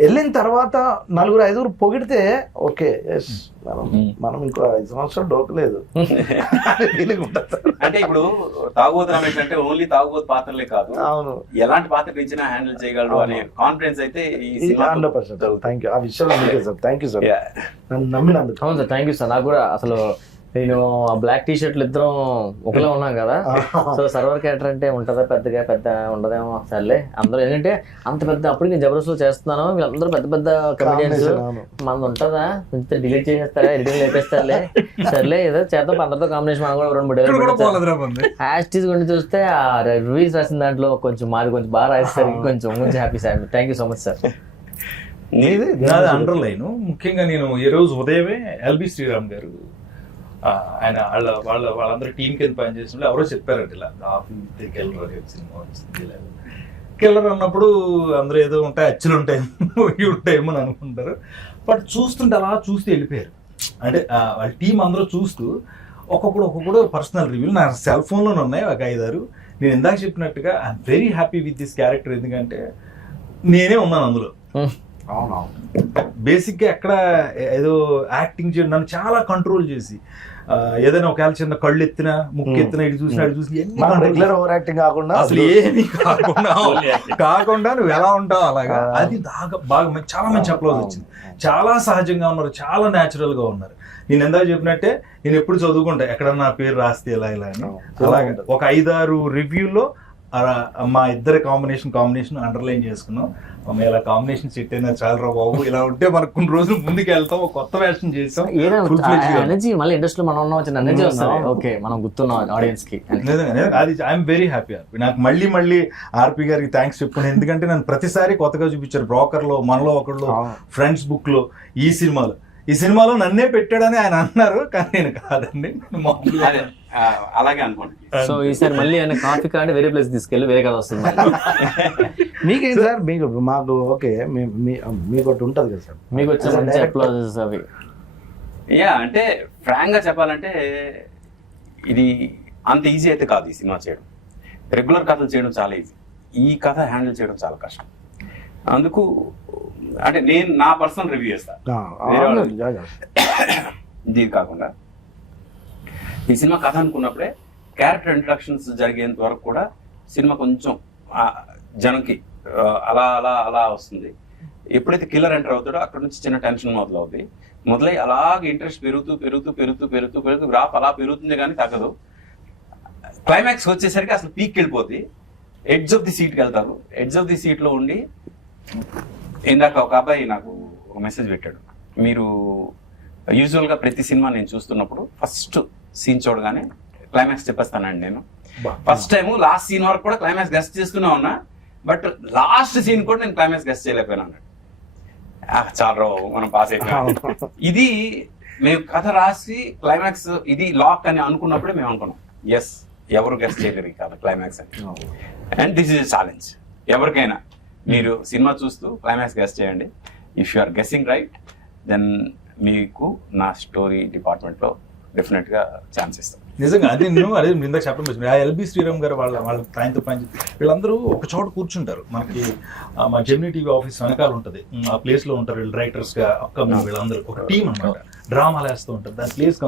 వెళ్ళిన తర్వాత 4-5 పొగిడితే ఓకే, మనం ఇంకో 5 సంవత్సరాలు డోకలేదు. అంటే ఇప్పుడు తాగుబోతు రమేష్ అంటే ఓన్లీ తాగుబోతు పాత్రలే కాదు, అవును, ఎలాంటి పాత్ర ఇచ్చినా హ్యాండిల్ చేయగలడు అనే కాన్ఫిడెన్స్ అయితే ఈ 100%. థ్యాంక్ యూ, ఆ విషయంలో సార్ థ్యాంక్ యూ సార్, నన్ను నమ్మినందుకు. అవును సార్, థ్యాంక్ యూ సార్. నాకు కూడా అసలు నేను ఆ బ్లాక్ టీ షర్ట్లు ఇద్దరం ఒకలా ఉన్నాం కదా, సో సర్వర్ క్యారెక్టర్ అంటే ఉంటుందా పెద్ద ఉండదేమో, సర్లే అందరూ ఏంటంటే అంత పెద్ద, అప్పుడు నేను జబర్దస్త్ లో చేస్తున్నాను, వీళ్ళందరూ పెద్ద కమెడియన్స్, మనది ఉంటుందా కొంచెం డిలీట్ చేసేస్తారా, ఎడిటింగ్ లేపేస్తారులే, సర్లే ఏదో చేద్దాం అందరితో కాంబినేషన్, మనం కూడా 2-3 హ్యాష్ గురించి చూస్తే ఆ రివ్యూస్ రాసిన దాంట్లో కొంచెం మాది కొంచెం బాగా రాస్తారు, కొంచెం happy sir. Thank you so much sir. నాది అండర్లైన్. ముఖ్యంగా నేను ఈ రోజు ఉదయమే ఎల్బి శ్రీరామ్ గారు ఆయన వాళ్ళందరూ టీం కింద పనిచేసినప్పుడు ఎవరో చెప్పారంట, ఇలా కిల్లర్ సినిమా వచ్చింది. కిల్లర్ అన్నప్పుడు అందరూ ఏదో ఉంటాయి, అచ్చులు ఉంటాయేమో అని అనుకుంటారు. బట్ చూస్తుంటే అలా చూస్తూ వెళ్ళిపోయారు. అంటే వాళ్ళ టీం అందరూ చూస్తూ ఒక్కొక్కడు పర్సనల్ రివ్యూలు నా సెల్ ఫోన్లోనే ఉన్నాయి ఒక 5-6. నేను ఇందాక చెప్పినట్టుగా I'm very happy with this character, ఎందుకంటే నేనే ఉన్నాను అందులో. బేసిక్గా ఎక్కడ ఏదో యాక్టింగ్ చేయడం, నన్ను చాలా కంట్రోల్ చేసి, ఏదైనా ఒకవేళ చిన్న కళ్ళు ఎత్తినా ముక్కు ఎత్తినా ఇటు చూసినా అటు చూసి రెగ్యులర్ ఓవర్ యాక్టింగ్ కాకుండా అసలు ఏమీ కాకుండా నువ్వు ఎలా ఉంటావు అలాగా, అది బాగా చాలా మంచి అప్లోజ్ వచ్చింది. చాలా సహజంగా ఉన్నారు, చాలా న్యాచురల్ గా ఉన్నారు. నేను ఎందాక చెప్పినట్టే నేను ఎప్పుడు చదువుకుంటా ఎక్కడన్నా నా పేరు రాస్తే ఇలా అని. అలాగే ఒక 5-6 రివ్యూలో మా ఇద్దరు కాంబినేషన్ అండర్లైన్ చేసుకున్నాం. ఇలా కాంబినేషన్ సెట్ అయినా చాలా బాబు, ఇలా ఉంటే మనకు కొన్ని రోజులు ముందుకు వెళ్తాం, కొత్త వేషన్ చేస్తాం. ఎనర్జీ మళ్ళీ ఇండస్ట్రీలో మనం ఉన్న వచ్చిన ఎనర్జీ వస్తుంది. ఓకే, మనం గుర్తున్నాం ఆడియన్స్ కి. అది ఐఎమ్ వెరీ హ్యాపీ. నాకు మళ్ళీ ఆర్పి గారికి థ్యాంక్స్ చెప్పుకున్నాను, ఎందుకంటే నన్ను ప్రతిసారి కొత్తగా చూపించారు. బ్రోకర్ లో, మనలో ఒకళ్ళు, ఫ్రెండ్స్ బుక్ లో, ఈ సినిమాలో నన్నే పెట్టాడని ఆయన అన్నారు, కానీ నేను కాదండి, అలాగే అనుకోండి. సో ఈసారి మళ్ళీ ఆయన కాఫీ కార్డ్ వేరే ప్లేస్ తీసుకెళ్ళి వేరే కథ వస్తుంది. మీకేం సార్, మాకు ఓకే, మీకు ఒకటి ఉంటుంది కదా సార్, మీకు వచ్చే మంచి అప్లాజెస్ అవి. అంటే ఫ్రాంక్ గా చెప్పాలంటే ఇది అంత ఈజీ అయితే కాదు. ఈ సినిమా చేయడం, రెగ్యులర్ కథలు చేయడం చాలా ఈజీ, ఈ కథ హ్యాండిల్ చేయడం చాలా కష్టం. అందుకు అంటే నేను నా పర్సనల్ రివ్యూ చేస్తాను. ఇది కాకుండా ఈ సినిమా కథ అనుకున్నప్పుడే క్యారెక్టర్ ఇంట్రడక్షన్స్ జరిగేంత వరకు కూడా సినిమా కొంచెం జనంకి అలా అలా అలా వస్తుంది. ఎప్పుడైతే కిల్లర్ ఎంటర్ అవుతాడో అక్కడ నుంచి చిన్న టెన్షన్ మొదలై అలాగే ఇంట్రెస్ట్ పెరుగుతూ గ్రాఫ్ అలా పెరుగుతుంది కానీ తగ్గదు. క్లైమాక్స్ వచ్చేసరికి అసలు పీక్ వెళ్ళిపోద్ది. ఎడ్జ్ ఆఫ్ ది సీట్కి వెళ్తారు. ఎడ్జ్ ఆఫ్ ది సీట్లో ఉండి ఇందాక ఒక అబ్బాయి నాకు ఒక మెసేజ్ పెట్టాడు, మీరు యూజువల్గా ప్రతి సినిమా నేను చూస్తున్నప్పుడు ఫస్ట్ సీన్ చూడగానే క్లైమాక్స్ చెప్పేస్తానండి. నేను ఫస్ట్ టైం లాస్ట్ సీన్ వరకు కూడా క్లైమాక్స్ గెస్ట్ చేస్తూనే ఉన్నా, బట్ లాస్ట్ సీన్ కూడా నేను క్లైమాక్స్ గెస్ట్ చేయలేకపోయినా అన్నాడు. చాలా మనం పాస్ అయిపోయాం. ఇది మేము కథ రాసి క్లైమాక్స్ ఇది లాక్ అని అనుకున్నప్పుడే మేము అనుకున్నాం, ఎస్ ఎవరు గెస్ట్ చేయలేరు కదా క్లైమాక్స్ అని. అండ్ దిస్ ఇస్ ఛాలెంజ్ ఎవరికైనా. మీరు సినిమా చూస్తూ క్లైమాక్స్ గెస్ట్ చేయండి. If you are guessing right, then మీకు నా స్టోరీ డిపార్ట్మెంట్లో డెఫినెట్గా ఛాన్స్ ఇస్తాం. నిజంగా అదే ఇందాక చెప్పడం, ఆ ఎల్బి శ్రీరామ్ గారు వాళ్ళ ఆయనతో పని వీళ్ళందరూ ఒక చోట కూర్చుంటారు. మనకి మా జెమినీ టీవీ ఆఫీస్ వెనకాల ఉంటుంది, ఆ ప్లేస్ లో ఉంటారు వీళ్ళు రైటర్స్ గా. అప్కమింగ్ వీళ్ళందరూ ఒక టీం అన్నమాట, డ్రామాలు వేస్తూ ఉంటారు. దాని ప్లేస్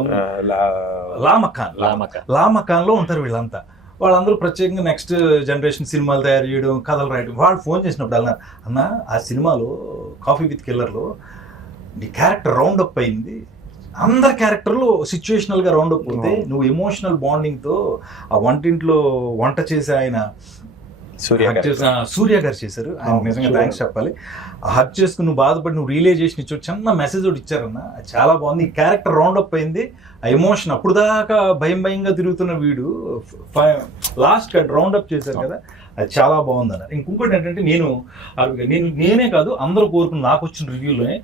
లామకాన్ లో ఉంటారు వీళ్ళంతా. వాళ్ళందరూ ప్రత్యేకంగా నెక్స్ట్ జనరేషన్ సినిమాలు తయారు చేయడం, కథలు రాయడం. వాళ్ళు ఫోన్ చేసినప్పుడు అన్నారు, అన్న ఆ సినిమాలో కాఫీ విత్ కిల్లర్లో నీ క్యారెక్టర్ రౌండ్ అప్ అయింది, అందరి క్యారెక్టర్లు సిచ్యువేషనల్ గా రౌండ్ అప్ అవుతాయి, నువ్వు ఎమోషనల్ బాండింగ్ తో ఆ వంటింట్లో వంట చేసే ఆయన సూర్య గారు చేశారు. ఆయన నిజంగా థ్యాంక్స్ చెప్పాలి. హక్ చేసుకుని నువ్వు బాధపడి నువ్వు రియలైజేషన్ ఇచ్చావు, చిన్న మెసేజ్ ఒకటి ఇచ్చారన్న, చాలా బాగుంది. ఈ క్యారెక్టర్ రౌండ్ అప్ అయింది, ఆ ఎమోషన్ అప్పుడు దాకా భయంగా తిరుగుతున్న వీడు లాస్ట్ రౌండ్ అప్ చేశారు కదా, అది చాలా బాగుంది అన్నారు. ఇంకొకటి ఏంటంటే నేనే కాదు అందరూ కోరుకుని నాకు వచ్చిన రివ్యూలోనే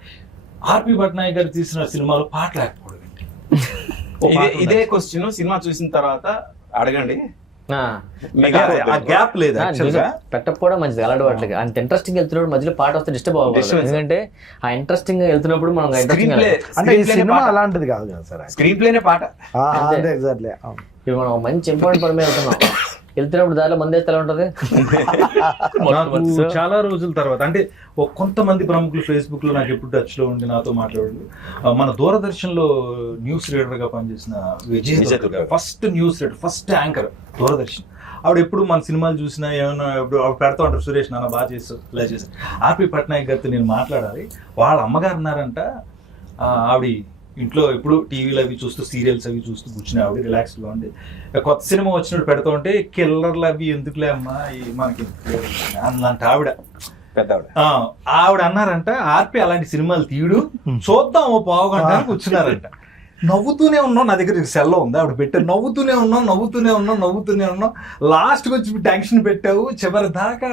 ఆర్పి పట్నాయక్ గారు తీసిన సినిమాలో పాటలు లేకపోవడం. ఇదే క్వశ్చన్ సినిమా చూసిన తర్వాత అడగండి, ఆ గ్యాప్ లేదు actual గా. పెట్టకపోవడం మంచిది అలాంటి వాటికి. అంత ఇంట్రెస్టింగ్ వెళ్తున్నప్పుడు మధ్యలో పాట వస్తే డిస్టర్బ్ అవ్వకూడదు. ఎందుకంటే ఆ ఇంట్రెస్టింగ్ వెళ్తున్నప్పుడు మనం స్క్రీన్ ప్లే అంటే ఈ సినిమా అలాంటిది కాదు కదా సార్. స్క్రీన్ ప్లేనే పాట. అదే ఎగ్జాక్ట్లీ. ఇప్పుడు మనం మంచి ఇంపార్టెంట్ పని మీద వెళ్తున్నాం, వెళ్తున్నప్పుడు దారిలో మంది వేస్తే ఎలా ఉంటది? నాకు చాలా రోజుల తర్వాత అంటే కొంతమంది ప్రముఖులు ఫేస్బుక్ లో నాకు ఎప్పుడు టచ్ లో ఉండి నాతో మాట్లాడారు. మన దూరదర్శన్ లో న్యూస్ రీడర్ గా పనిచేసిన Vijay Durga, first news reader, first anchor Doordarshan. ఆవిడ ఎప్పుడు మన సినిమాలు చూసినా ఏమైనా ఇప్పుడు ఆవిడ పెడతా ఉంటారు, సురేష్ నాన్న బాగా చేస్తారు ఇలా చేస్తారు. ఆర్పి పట్నాయక్ గారితో నేను మాట్లాడాలి. వాళ్ళ అమ్మగారు ఉన్నారంట, ఆవిడ ఇంట్లో ఎప్పుడు టీవీలు అవి చూస్తూ సీరియల్స్ అవి చూస్తూ కూర్చుని ఆవిడ రిలాక్స్గా ఉండి కొత్త సినిమా వచ్చినట్టు పెడతా ఉంటే కిల్లర్లు అవి ఎందుకులే అమ్మా మనకి అన్నంట ఆవిడ. ఆవిడ అన్నారంట ఆర్పి అలాంటి సినిమాలు తీయడు, చూద్దాం ఓ పావు గంట కూర్చున్నారంట. నవ్వుతూనే ఉన్నాం, నా దగ్గర సెల్లో ఉంది ఆవిడ పెట్టారు, నవ్వుతూనే ఉన్నాం. లాస్ట్కి వచ్చి టెన్షన్ పెట్టావు చివరి దాకా.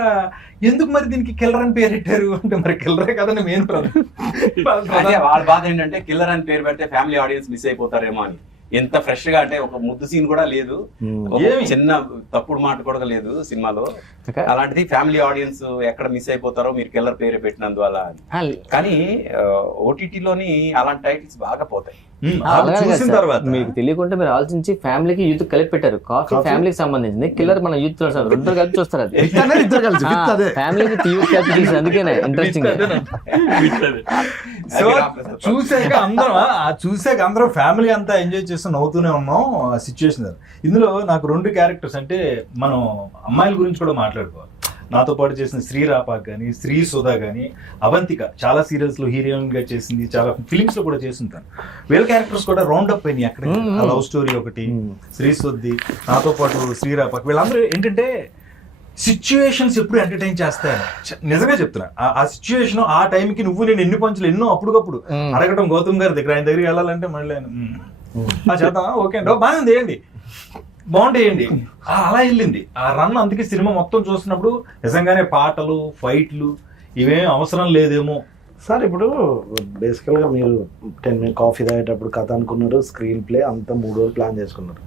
ఎందుకు మరి దీనికి కిల్లర్ అని పేరు పెట్టారు అంటే మరి కిల్లరే కదండి మెయిన్ వాళ్ళ బాధ ఏంటంటే కిల్లర్ అని పేరు పెడితే ఫ్యామిలీ ఆడియన్స్ మిస్ అయిపోతారేమో అని. ఎంత ఫ్రెష్ గా అంటే ఒక ముద్దు సీన్ కూడా లేదు, చిన్న తప్పుడు మాట కూడా లేదు సినిమాలో. అలాంటిది ఫ్యామిలీ ఆడియన్స్ ఎక్కడ మిస్ అయిపోతారో మీరు కిల్లర్ పేరు పెట్టినందువల్ల. కానీ ఓటీటీలోని అలాంటి టైటిల్స్ బాగా పోతాయి. చూసిన తర్వాత మీకు తెలియకుండా మీరు ఆలోచించి ఫ్యామిలీకి యూత్ కలిపి పెట్టారు. కాఫీ ఫ్యామిలీకి సంబంధించింది, కిల్లర్ మన యూత్ ఇద్దరు కలిపి చూస్తారు. అది ఫ్యామిలీకి యూత్ కలిపి చూసారు, అందుకేనే ఇంట్రెస్టింగ్. సో చూసాక అందరం ఫ్యామిలీ అంతా ఎంజాయ్ చేస్తూ నవ్వుతూనే ఉన్నాం ఆ సిచ్యువేషన్. ఇందులో నాకు 2 క్యారెక్టర్స్ అంటే మనం అమ్మాయిల గురించి కూడా మాట్లాడుకోవాలి. నాతో పాటు చేసిన శ్రీ రాపాక్ కానీ, శ్రీ సుధా కానీ, అవంతిక చాలా సీరియల్స్ లో హీరోయిన్ గా చేసింది, చాలా ఫిలిమ్స్ లో కూడా చేస్తుంటాను. వీళ్ళ క్యారెక్టర్స్ కూడా రౌండ్ అప్ అయినాయి అక్కడ. లవ్ స్టోరీ ఒకటి, శ్రీ సుద్ది, నాతో పాటు శ్రీ రాపాక్. వీళ్ళందరూ ఏంటంటే సిచ్యువేషన్స్ ఎప్పుడు ఎంటర్టైన్ చేస్తాయని నిజంగా చెప్తున్నా. ఆ సిచ్యువేషన్ ఆ టైంకి నువ్వు నేను ఎన్ని పంచులు ఎన్నో అప్పుడప్పుడు అడగటం గౌతమ్ గారి దగ్గర, ఆయన దగ్గరికి వెళ్ళాలంటే మళ్ళీ చేద్దాం ఓకే అండి బాగుంది వేయండి బాగుంటాయండి అలా వెళ్ళింది ఆ రన్. అందుకే సినిమా మొత్తం చూసినప్పుడు నిజంగానే పాటలు ఫైట్లు ఇవేం అవసరం లేదేమో సార్. ఇప్పుడు బేసికల్గా మీరు 10 minutes కాఫీ తాగేటప్పుడు కథ అనుకున్నారు, స్క్రీన్ ప్లే అంతా 3 రోజులు ప్లాన్ చేసుకున్నారు.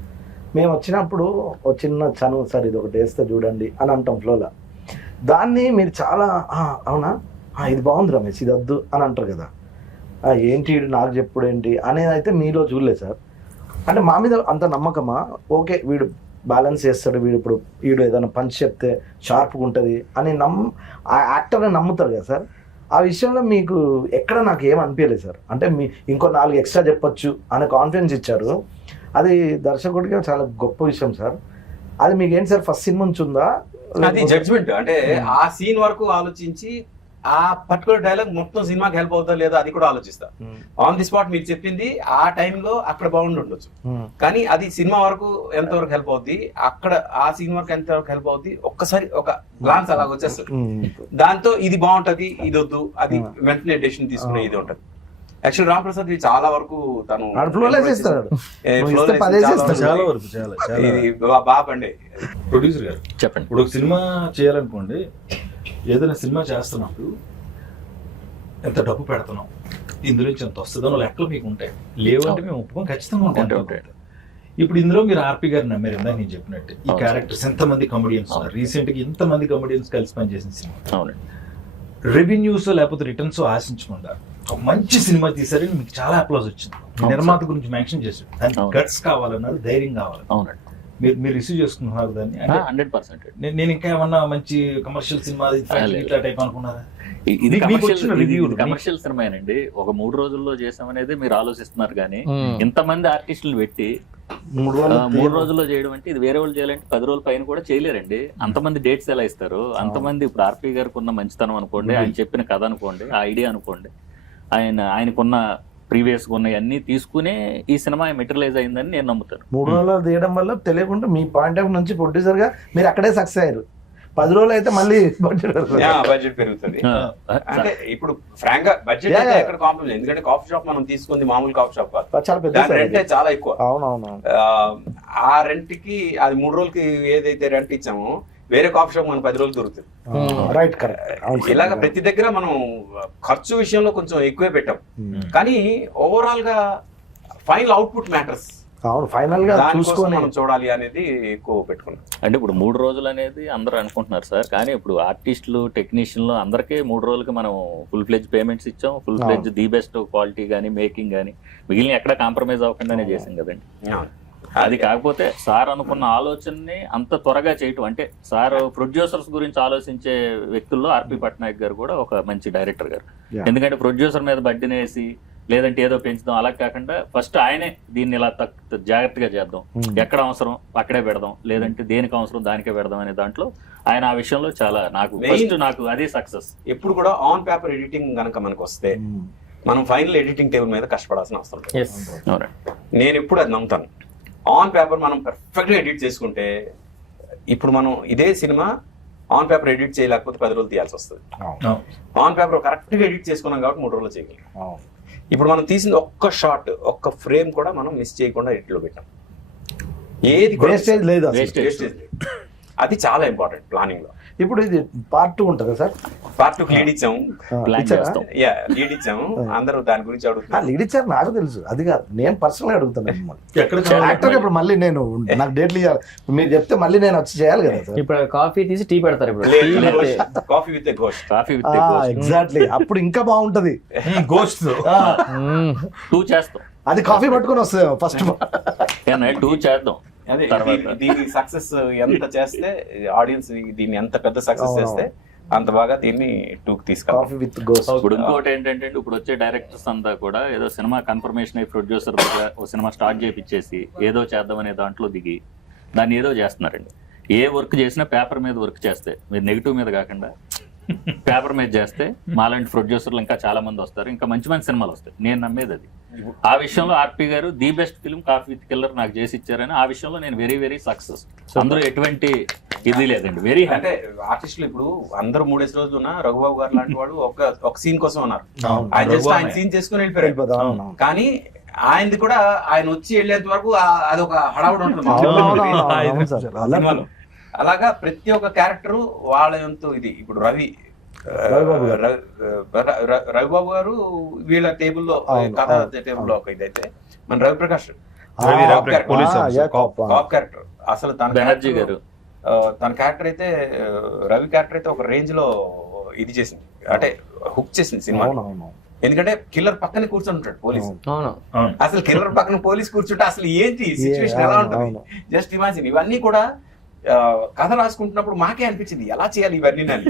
మేము వచ్చినప్పుడు ఒక చిన్న చనువు సార్ ఇది ఒకటి వేస్తే చూడండి అని అంటాం ఫ్లోలో. దాన్ని మీరు చాలా అవునా ఇది బాగుంది రమేష్ ఇది వద్దు అని అంటారు కదా. ఏంటి వీడు నాకు చెప్పుడు ఏంటి అనేది అయితే మీలో చూడలేదు సార్. అంటే మా మీద అంత నమ్మకమా? ఓకే వీడు బ్యాలెన్స్ చేస్తాడు, వీడు ఏదైనా పంచ్ చెప్తే షార్ప్గా ఉంటుంది అని ఆ యాక్టర్ని నమ్ముతారు కదా సార్. ఆ విషయంలో మీకు ఎక్కడ నాకు ఏం అనిపించలేదు సార్. అంటే ఇంకో 4 ఎక్స్ట్రా చెప్పొచ్చు అనే కాన్ఫిడెన్స్ ఇచ్చారు. అది దర్శకుడిగా చాలా గొప్ప విషయం సార్. అది మీకు ఏంటి సార్ ఫస్ట్ సినిమా నుంచి ఉందా? అది జడ్జ్మెంట్ అంటే ఆ సీన్ వరకు ఆలోచించి ఆ పర్టికులర్ డైలాగ్ మొత్తం సినిమాకి హెల్ప్ అవుతా లేదా అది కూడా ఆలోచిస్తా. ఆన్ ది స్పాట్ మీరు చెప్పింది ఆ టైంలో అక్కడ బాగుండి ఉండొచ్చు, కానీ అది సినిమా వరకు ఎంతవరకు హెల్ప్ అవుద్ది, అక్కడ ఆ సీన్ వరకు ఎంతవరకు హెల్ప్ అవుద్ది ఒక్కసారి ఒక గ్లాన్స్ అలాగ వచ్చేస్తుంది. దాంతో ఇది బాగుంటది ఇది వద్దు, అది వెంటనే డెసిషన్ తీసుకునే ఇది ఉంటది. యాక్చువల్ రామ్ ప్రసాద్ చాలా వరకు తను బాబండి. ప్రొడ్యూసర్ గారు చెప్పండి. ఇప్పుడు ఒక సినిమా చేయాలనుకోండి, ఏదైనా సినిమా చేస్తున్నప్పుడు ఎంత డబ్బు పెడుతున్నాం, ఇందులో నుంచి ఎంత వస్తుందో లెక్కలు మీకు ఉంటాయి. లేవంటే మేము ఒప్పుకొని ఖచ్చితంగా ఉంటాయి. ఇప్పుడు ఇందులో మీరు ఆర్పి గారు నమ్మారు ఇందాక నేను చెప్పినట్టు. ఈ క్యారెక్టర్స్ ఎంతమంది కమెడియన్స్ ఉన్నారు, రీసెంట్ గా ఇంతమంది కమెడియన్స్ కలిసి పనిచేసిన సినిమా. రెవెన్యూస్ లేకపోతే రిటర్న్స్ ఆశించకుండా ఒక మంచి సినిమా తీసారని మీకు చాలా అప్లాజ్ వచ్చింది. నిర్మాత గురించి మెన్షన్ చేశాడు, దానికి గట్స్ కావాలన్నారు, ధైర్యం కావాలి. మీరు రిసీవ్ చేసుకుంటున్నారు దాన్ని? 100%. నేను ఇంకా ఏమన్నా మంచి కమర్షియల్ సినిమా ఇట్లా టైప్ అనుకున్నారా? ఇది కమర్షియల్ సినిమానండి. ఒక 3 రోజుల్లో చేసామనేది మీరు ఆలోచిస్తున్నారు, కానీ ఇంతమంది ఆర్టిస్టులు పెట్టి 3 రోజుల్లో చేయడం అంటే ఇది వేరే వాళ్ళు చేయాలంటే 10 రోజుల పైన కూడా చేయలేరండి. అంతమంది డేట్స్ ఎలా ఇస్తారు? అంతమంది ఇప్పుడు ఆర్పి గారికి ఉన్న మంచితనం అనుకోండి, ఆయన చెప్పిన కథ అనుకోండి, ఆ ఐడియా అనుకోండి, ఆయనకున్న ప్రీవియస్ ఉన్నవన్నీ తీసుకునే ఈ సినిమా మెటీరియలైజ్ అయిందని నేను నమ్ముతాను. 3 రోజులు తీయడం వల్ల తెలియకుండా మీ పాయింట్ ఆఫ్ నుంచి ప్రొడ్యూసర్ గా మీరు అక్కడే సక్సెస్ అయ్యారు. 10 రోజులు అయితే మళ్ళీ బడ్జెట్ పెరుగుతుంది. అంటే ఇప్పుడు ఫ్రాంక్ గా బడ్జెట్ ఎక్కడ కాంప్రమైజ్, ఎందుకంటే కాఫీ షాప్ మనం తీసుకుంది మామూలు కాఫీ షాప్ కాదు, చాలా పెద్ద రెంట్ చాలా ఎక్కువ. అవునవును. ఆ రెంట్ కి అది 3 రోజులకి ఏదైతే రెంట్ ఇచ్చామో వేరే కాఫీ షాప్ మనం 10 రోజులు దొరుకుతుంది. Right, correct. ఇలాగ ప్రతి దగ్గర మనం ఖర్చు విషయంలో కొంచెం ఎక్కువే పెట్టాం, కానీ ఓవరాల్ గా ఫైనల్ అవుట్పుట్ మ్యాటర్స్. అవును ఫైనల్ గా దానికోసం చూసుకొని మనం చూడాలి అనేది ఎక్కువ పెట్టుకున్నాం. అంటే ఇప్పుడు 3 రోజులు అనేది అందరూ అనుకుంటున్నారు సార్, కానీ ఇప్పుడు ఆర్టిస్టులు టెక్నీషియన్లు అందరికీ 3 రోజులకి మనం ఫుల్ ఫ్లెడ్జ్ పేమెంట్స్ ఇచ్చాం, full fledged the best quality కానీ మేకింగ్ కానీ మిగిలిన ఎక్కడ కాంప్రమైజ్ అవ్వకుండానే చేసాం కదండి. అది కాకపోతే సార్ అనుకున్న ఆలోచనని అంత త్వరగా చేయటం, అంటే సార్ ప్రొడ్యూసర్స్ గురించి ఆలోచించే వ్యక్తుల్లో ఆర్పి పట్నాయక్ గారు కూడా ఒక మంచి డైరెక్టర్ గారు. ఎందుకంటే ప్రొడ్యూసర్ మీద బడ్డీనేసి లేదంటే ఏదో పెంచుదాం అలా కాకుండా ఫస్ట్ ఆయనే దీన్ని ఇలా జాగ్రత్తగా చేద్దాం, ఎక్కడ అవసరం అక్కడే పెడదాం, లేదంటే దేనికి అవసరం దానికే పెడదాం అనే దాంట్లో ఆయన ఆ విషయంలో చాలా నాకు అదే సక్సెస్. ఎప్పుడు కూడా ఆన్ పేపర్ ఎడిటింగ్ గనక మనకు వస్తే మనం ఫైనల్ ఎడిటింగ్ టేబుల్ మీద కష్టపడాల్సిన అవసరం లేదు. నేను ఎప్పుడు అది నమ్ముతాను. ఆన్ పేపర్ మనం పర్ఫెక్ట్ గా ఎడిట్ చేసుకుంటే, ఇప్పుడు మనం ఇదే సినిమా ఆన్ పేపర్ ఎడిట్ చేయలేకపోతే 10 రోజులు తీయాల్సి వస్తుంది. ఆన్ పేపర్ కరెక్ట్ గా ఎడిట్ చేసుకున్నాం కాబట్టి 3 రోజులు చేయగలం. ఇప్పుడు మనం తీసింది ఒక్క షాట్, ఒక్క ఫ్రేమ్ కూడా మనం మిస్ చేయకుండా ఎడిట్ లో పెట్టాం. ఏది వేస్టేజ్ లేదు, వేస్టేజ్ లేదు. అది చాలా ఇంపార్టెంట్ ప్లానింగ్ లో. ఇప్పుడు ఇది పార్ట్ 2 ఉంటుంది సార్. పార్ట్ 2 లీడ్ ఇచ్చాము, ప్లాన్ ఇచ్చాము. అందరూ దాని గురించి అడుగుతున్నారు. లీడ్ ఇచ్చారు నాకు తెలుసు, అది కాదు నేను పర్సనల్ గా అడుగుతాను. యాక్టర్ ఇప్పుడు మళ్ళీ నేను నాకు డేట్లు ఇవ్వాలి, మీరు చెప్తే మళ్ళీ నేను వచ్చి చేయాలి కదా సార్. ఇప్పుడు కాఫీ తీసి టీ పెడతారు, ఇప్పుడు కాఫీ విత్ గోస్ట్. ఎగ్జాక్ట్లీ అప్పుడు ఇంకా బాగుంటది. గోస్ట్ 2 చేస్తాం, అది కాఫీ పట్టుకొని వస్తుంది ఫస్ట్ 2 చేద్దాం. అదే దీని సక్సెస్ ఎంత చేస్తే ఆడియన్స్ దీన్ని ఎంత పెద్ద సక్సెస్ చేస్తే అంత బాగా దీన్ని 2కి తీసుకెళ్ళాలి. Coffee with ghost. ఇప్పుడు ఇంకోటి ఏంటంటే ఇప్పుడు వచ్చే డైరెక్టర్స్ అంతా కూడా ఏదో సినిమా కన్ఫర్మేషన్ అయ్యి ప్రొడ్యూసర్ దగ్గర ఓ సినిమా స్టార్ట్ చేయించేసి ఏదో చేద్దామనే దాంట్లో దిగి దాన్ని ఏదో చేస్తున్నారండి. ఏ వర్క్ చేసినా పేపర్ మీద వర్క్ చేస్తే, మీరు నెగిటివ్ మీద కాకుండా పేపర్ మీద చేస్తే మాలాంటి ప్రొడ్యూసర్లు ఇంకా చాలా మంది వస్తారు, ఇంకా మంచి మంచి సినిమాలు వస్తాయి. నేను నమ్మేది అది. ఆ విషయంలో ఆర్పి గారు the best film coffee with killer నాకు చేసి ఇచ్చారని ఆ విషయంలో నేను వెరీ వెరీ సక్సెస్. అందులో ఎటువంటి ఇది లేదండి, వెరీ అంటే ఆర్టిస్టులు ఇప్పుడు అందరూ 3 రోజులు ఉన్నా రఘుబాబు గారు లాంటి వాడు ఒక సీన్ కోసం ఉన్నారు. ఆయన జస్ట్ ఆయన సీన్ చేసుకుని వెళ్ళిపోయారు. కానీ ఆయనది కూడా ఆయన వచ్చి వెళ్ళేంత వరకు అదొక హడావుడు ఉంటుంది. అలాగా ప్రతి ఒక్క క్యారెక్టర్ వాళ్ళ ఎంతో ఇది. ఇప్పుడు రవిబాబు గారు వీళ్ళ టేబుల్లో కథ టేబుల్లో ఒక ఇదైతే మన రవిప్రకాష్ టాప్ క్యారెక్టర్. అసలు తన క్యారెక్టర్ అయితే రవి క్యారెక్టర్ అయితే ఒక రేంజ్ లో ఇది చేసింది, అంటే హుక్ చేసింది సినిమా. ఎందుకంటే కిల్లర్ పక్కనే కూర్చుంటాడు పోలీసు. అసలు కిల్లర్ పక్కన పోలీస్ కూర్చుంటే అసలు ఏంటి సిచ్యువేషన్ ఎలా ఉంటుంది జస్ట్ ఇమాజిన్. ఇవన్నీ కూడా కథ రాసుకుంటున్నప్పుడు మాకే అనిపించింది ఎలా చేయాలి ఇవన్నీ అని.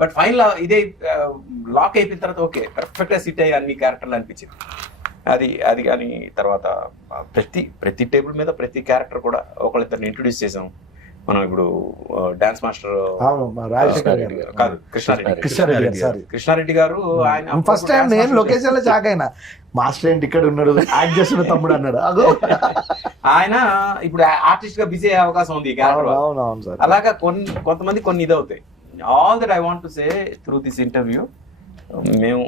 బట్ ఫైనల్ ఇదే లాక్ అయిపోయిన తర్వాత ఓకే పర్ఫెక్ట్ గా సిట్ అయ్యి అన్ని క్యారెక్టర్లు అనిపించింది. అది కానీ తర్వాత ప్రతి టేబుల్ మీద ప్రతి క్యారెక్టర్ కూడా ఒకళ్ళిద్దరిని ఇంట్రొడ్యూస్ చేసాం మనం. ఇప్పుడు డాన్స్ మాస్టర్ కాదు కృష్ణారెడ్డి గారు, ఆయన ఫస్ట్ టైం నేను లొకేషన్ లో షాక్ అయినా. మాస్టర్ ఏంటి ఇక్కడ ఉన్నాడు, యాక్ట్ చేస్తున్న తమ్ముడు అన్నాడు. ఆయన ఇప్పుడు ఆర్టిస్ట్ గా బిజీ అయ్యే అవకాశం ఉంది. అలాగా కొంతమంది కొన్ని ఇదవుతాయి. All that I want to say through this interview, మేము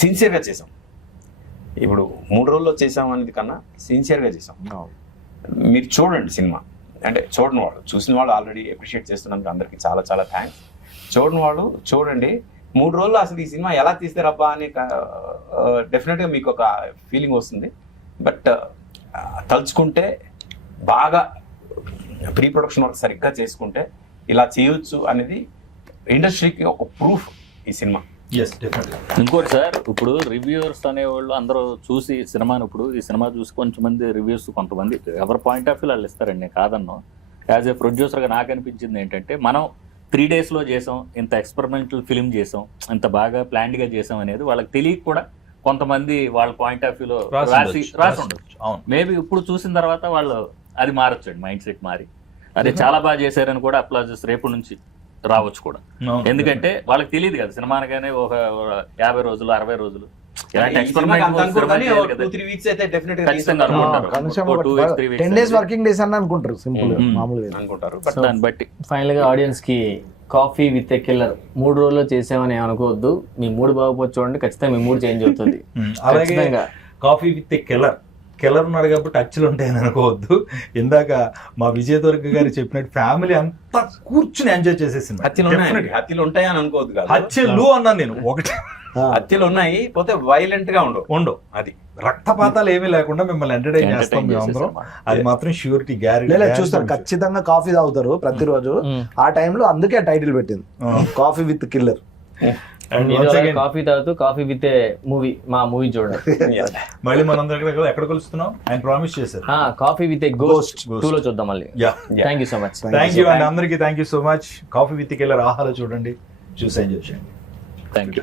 సిన్సియర్గా చేసాం. ఇప్పుడు 3 రోజుల్లో చేసాం అనేది కన్నా సిన్సియర్గా చేసాం. మీరు చూడండి సినిమా, అంటే చూడని వాళ్ళు, చూసిన వాళ్ళు ఆల్రెడీ అప్రిషియేట్ చేస్తున్నందుకు అందరికీ చాలా చాలా థ్యాంక్స్. చూడని వాళ్ళు చూడండి. 3 రోజుల్లో అసలు ఈ సినిమా ఎలా తీస్తారబ్బా అని డెఫినెట్గా మీకు ఒక ఫీలింగ్ వస్తుంది. బట్ తలుచుకుంటే బాగా ప్రీ ప్రొడక్షన్ వర్క్ సరిగ్గా చేసుకుంటే ఇలా చేయొచ్చు అనేది ఇండస్ట్రీకి ఒక ప్రూఫ్ ఈ సినిమా. ఇంకోటి సార్, ఇప్పుడు రివ్యూవర్స్ అనేవాళ్ళు అందరూ చూసి సినిమాను, ఇప్పుడు ఈ సినిమా చూసి కొంచెం మంది రివ్యూస్ కొంతమంది ఎవరి పాయింట్ ఆఫ్ వ్యూ వాళ్ళు ఇస్తారండి, కాదన్నో. యాజ్ ఏ ప్రొడ్యూసర్గా నాకు అనిపించింది ఏంటంటే, మనం 3 daysలో చేసాం, ఇంత ఎక్స్పెరిమెంటల్ ఫిల్మ్ చేసాం, ఇంత బాగా ప్లాన్డ్గా చేసాం అనేది వాళ్ళకి తెలియక కూడా కొంతమంది వాళ్ళ పాయింట్ ఆఫ్ వ్యూలో రాసి ఉండొచ్చు. మేబీ ఇప్పుడు చూసిన తర్వాత వాళ్ళు అది మారొచ్చండి, మైండ్ సెట్ మారి అదే చాలా బాగా చేశారని కూడా అప్లాజెస్ రేపు నుంచి రావచ్చు కూడా. ఎందుకంటే వాళ్ళకి తెలియదు కదా సినిమా అనగానే ఒక 50 రోజులు 60 రోజులు వర్కింగ్ డేస్ అని అనుకుంటారు, సింపుల్ మామూలుగా అనుకుంటారు. దాన్ని బట్టి ఫైనల్ గా ఆడియన్స్ కి కాఫీ విత్ ఎ కిల్లర్ 3 రోజుల్లో చేసామని అనుకోవద్దు. మీ మూడు బాగోపోతే చూడండి, ఖచ్చితంగా మీ మూడు చేంజ్ అవుతుంది. అలాగే coffee with a killer killer ఉన్నాడు కాబట్టి హత్యలు ఉంటాయని అనుకోవద్దు. ఇందాక మా విజయ్ దుర్గ గారు చెప్పినట్టు ఫ్యామిలీ అంతా కూర్చుని ఎంజాయ్ చేసేసింది. హత్యలు ఉంటాయని అనుకోవద్దు కాదు, హత్యలు అన్నాను నేను. ఒకటి హత్యలు ఉన్నాయి, పోతే వైలెంట్ గా ఉండవు. అది రక్తపాతాలు ఏమీ లేకుండా మిమ్మల్ని ఎంటర్టైన్ చేస్తాం మేమందరం. అది మాత్రం ష్యూరిటీ గ్యారెంటీ. చూస్తారు ఖచ్చితంగా కాఫీ తాగుతారు ప్రతిరోజు. ఆ టైంలో అందుకే టైటిల్ పెట్టింది కాఫీ విత్ కిల్లర్. కాఫీ తాగుతూ కాఫీ విత్ మూవీ, మా మూవీ చూడండి. మళ్ళీ మనం ఎక్కడ కలుస్తున్నాం ఆయన ప్రామిస్ చేశారు. కాఫీ విత్ గోస్ట్ 2 లో చూద్దాం మళ్ళీ. Thank you so much. Thank you అండి అందరికీ. Thank you so much. Coffee with killer ఆహాలో చూడండి, చూసి ఎంజాయ్ చేయండి. Thank you.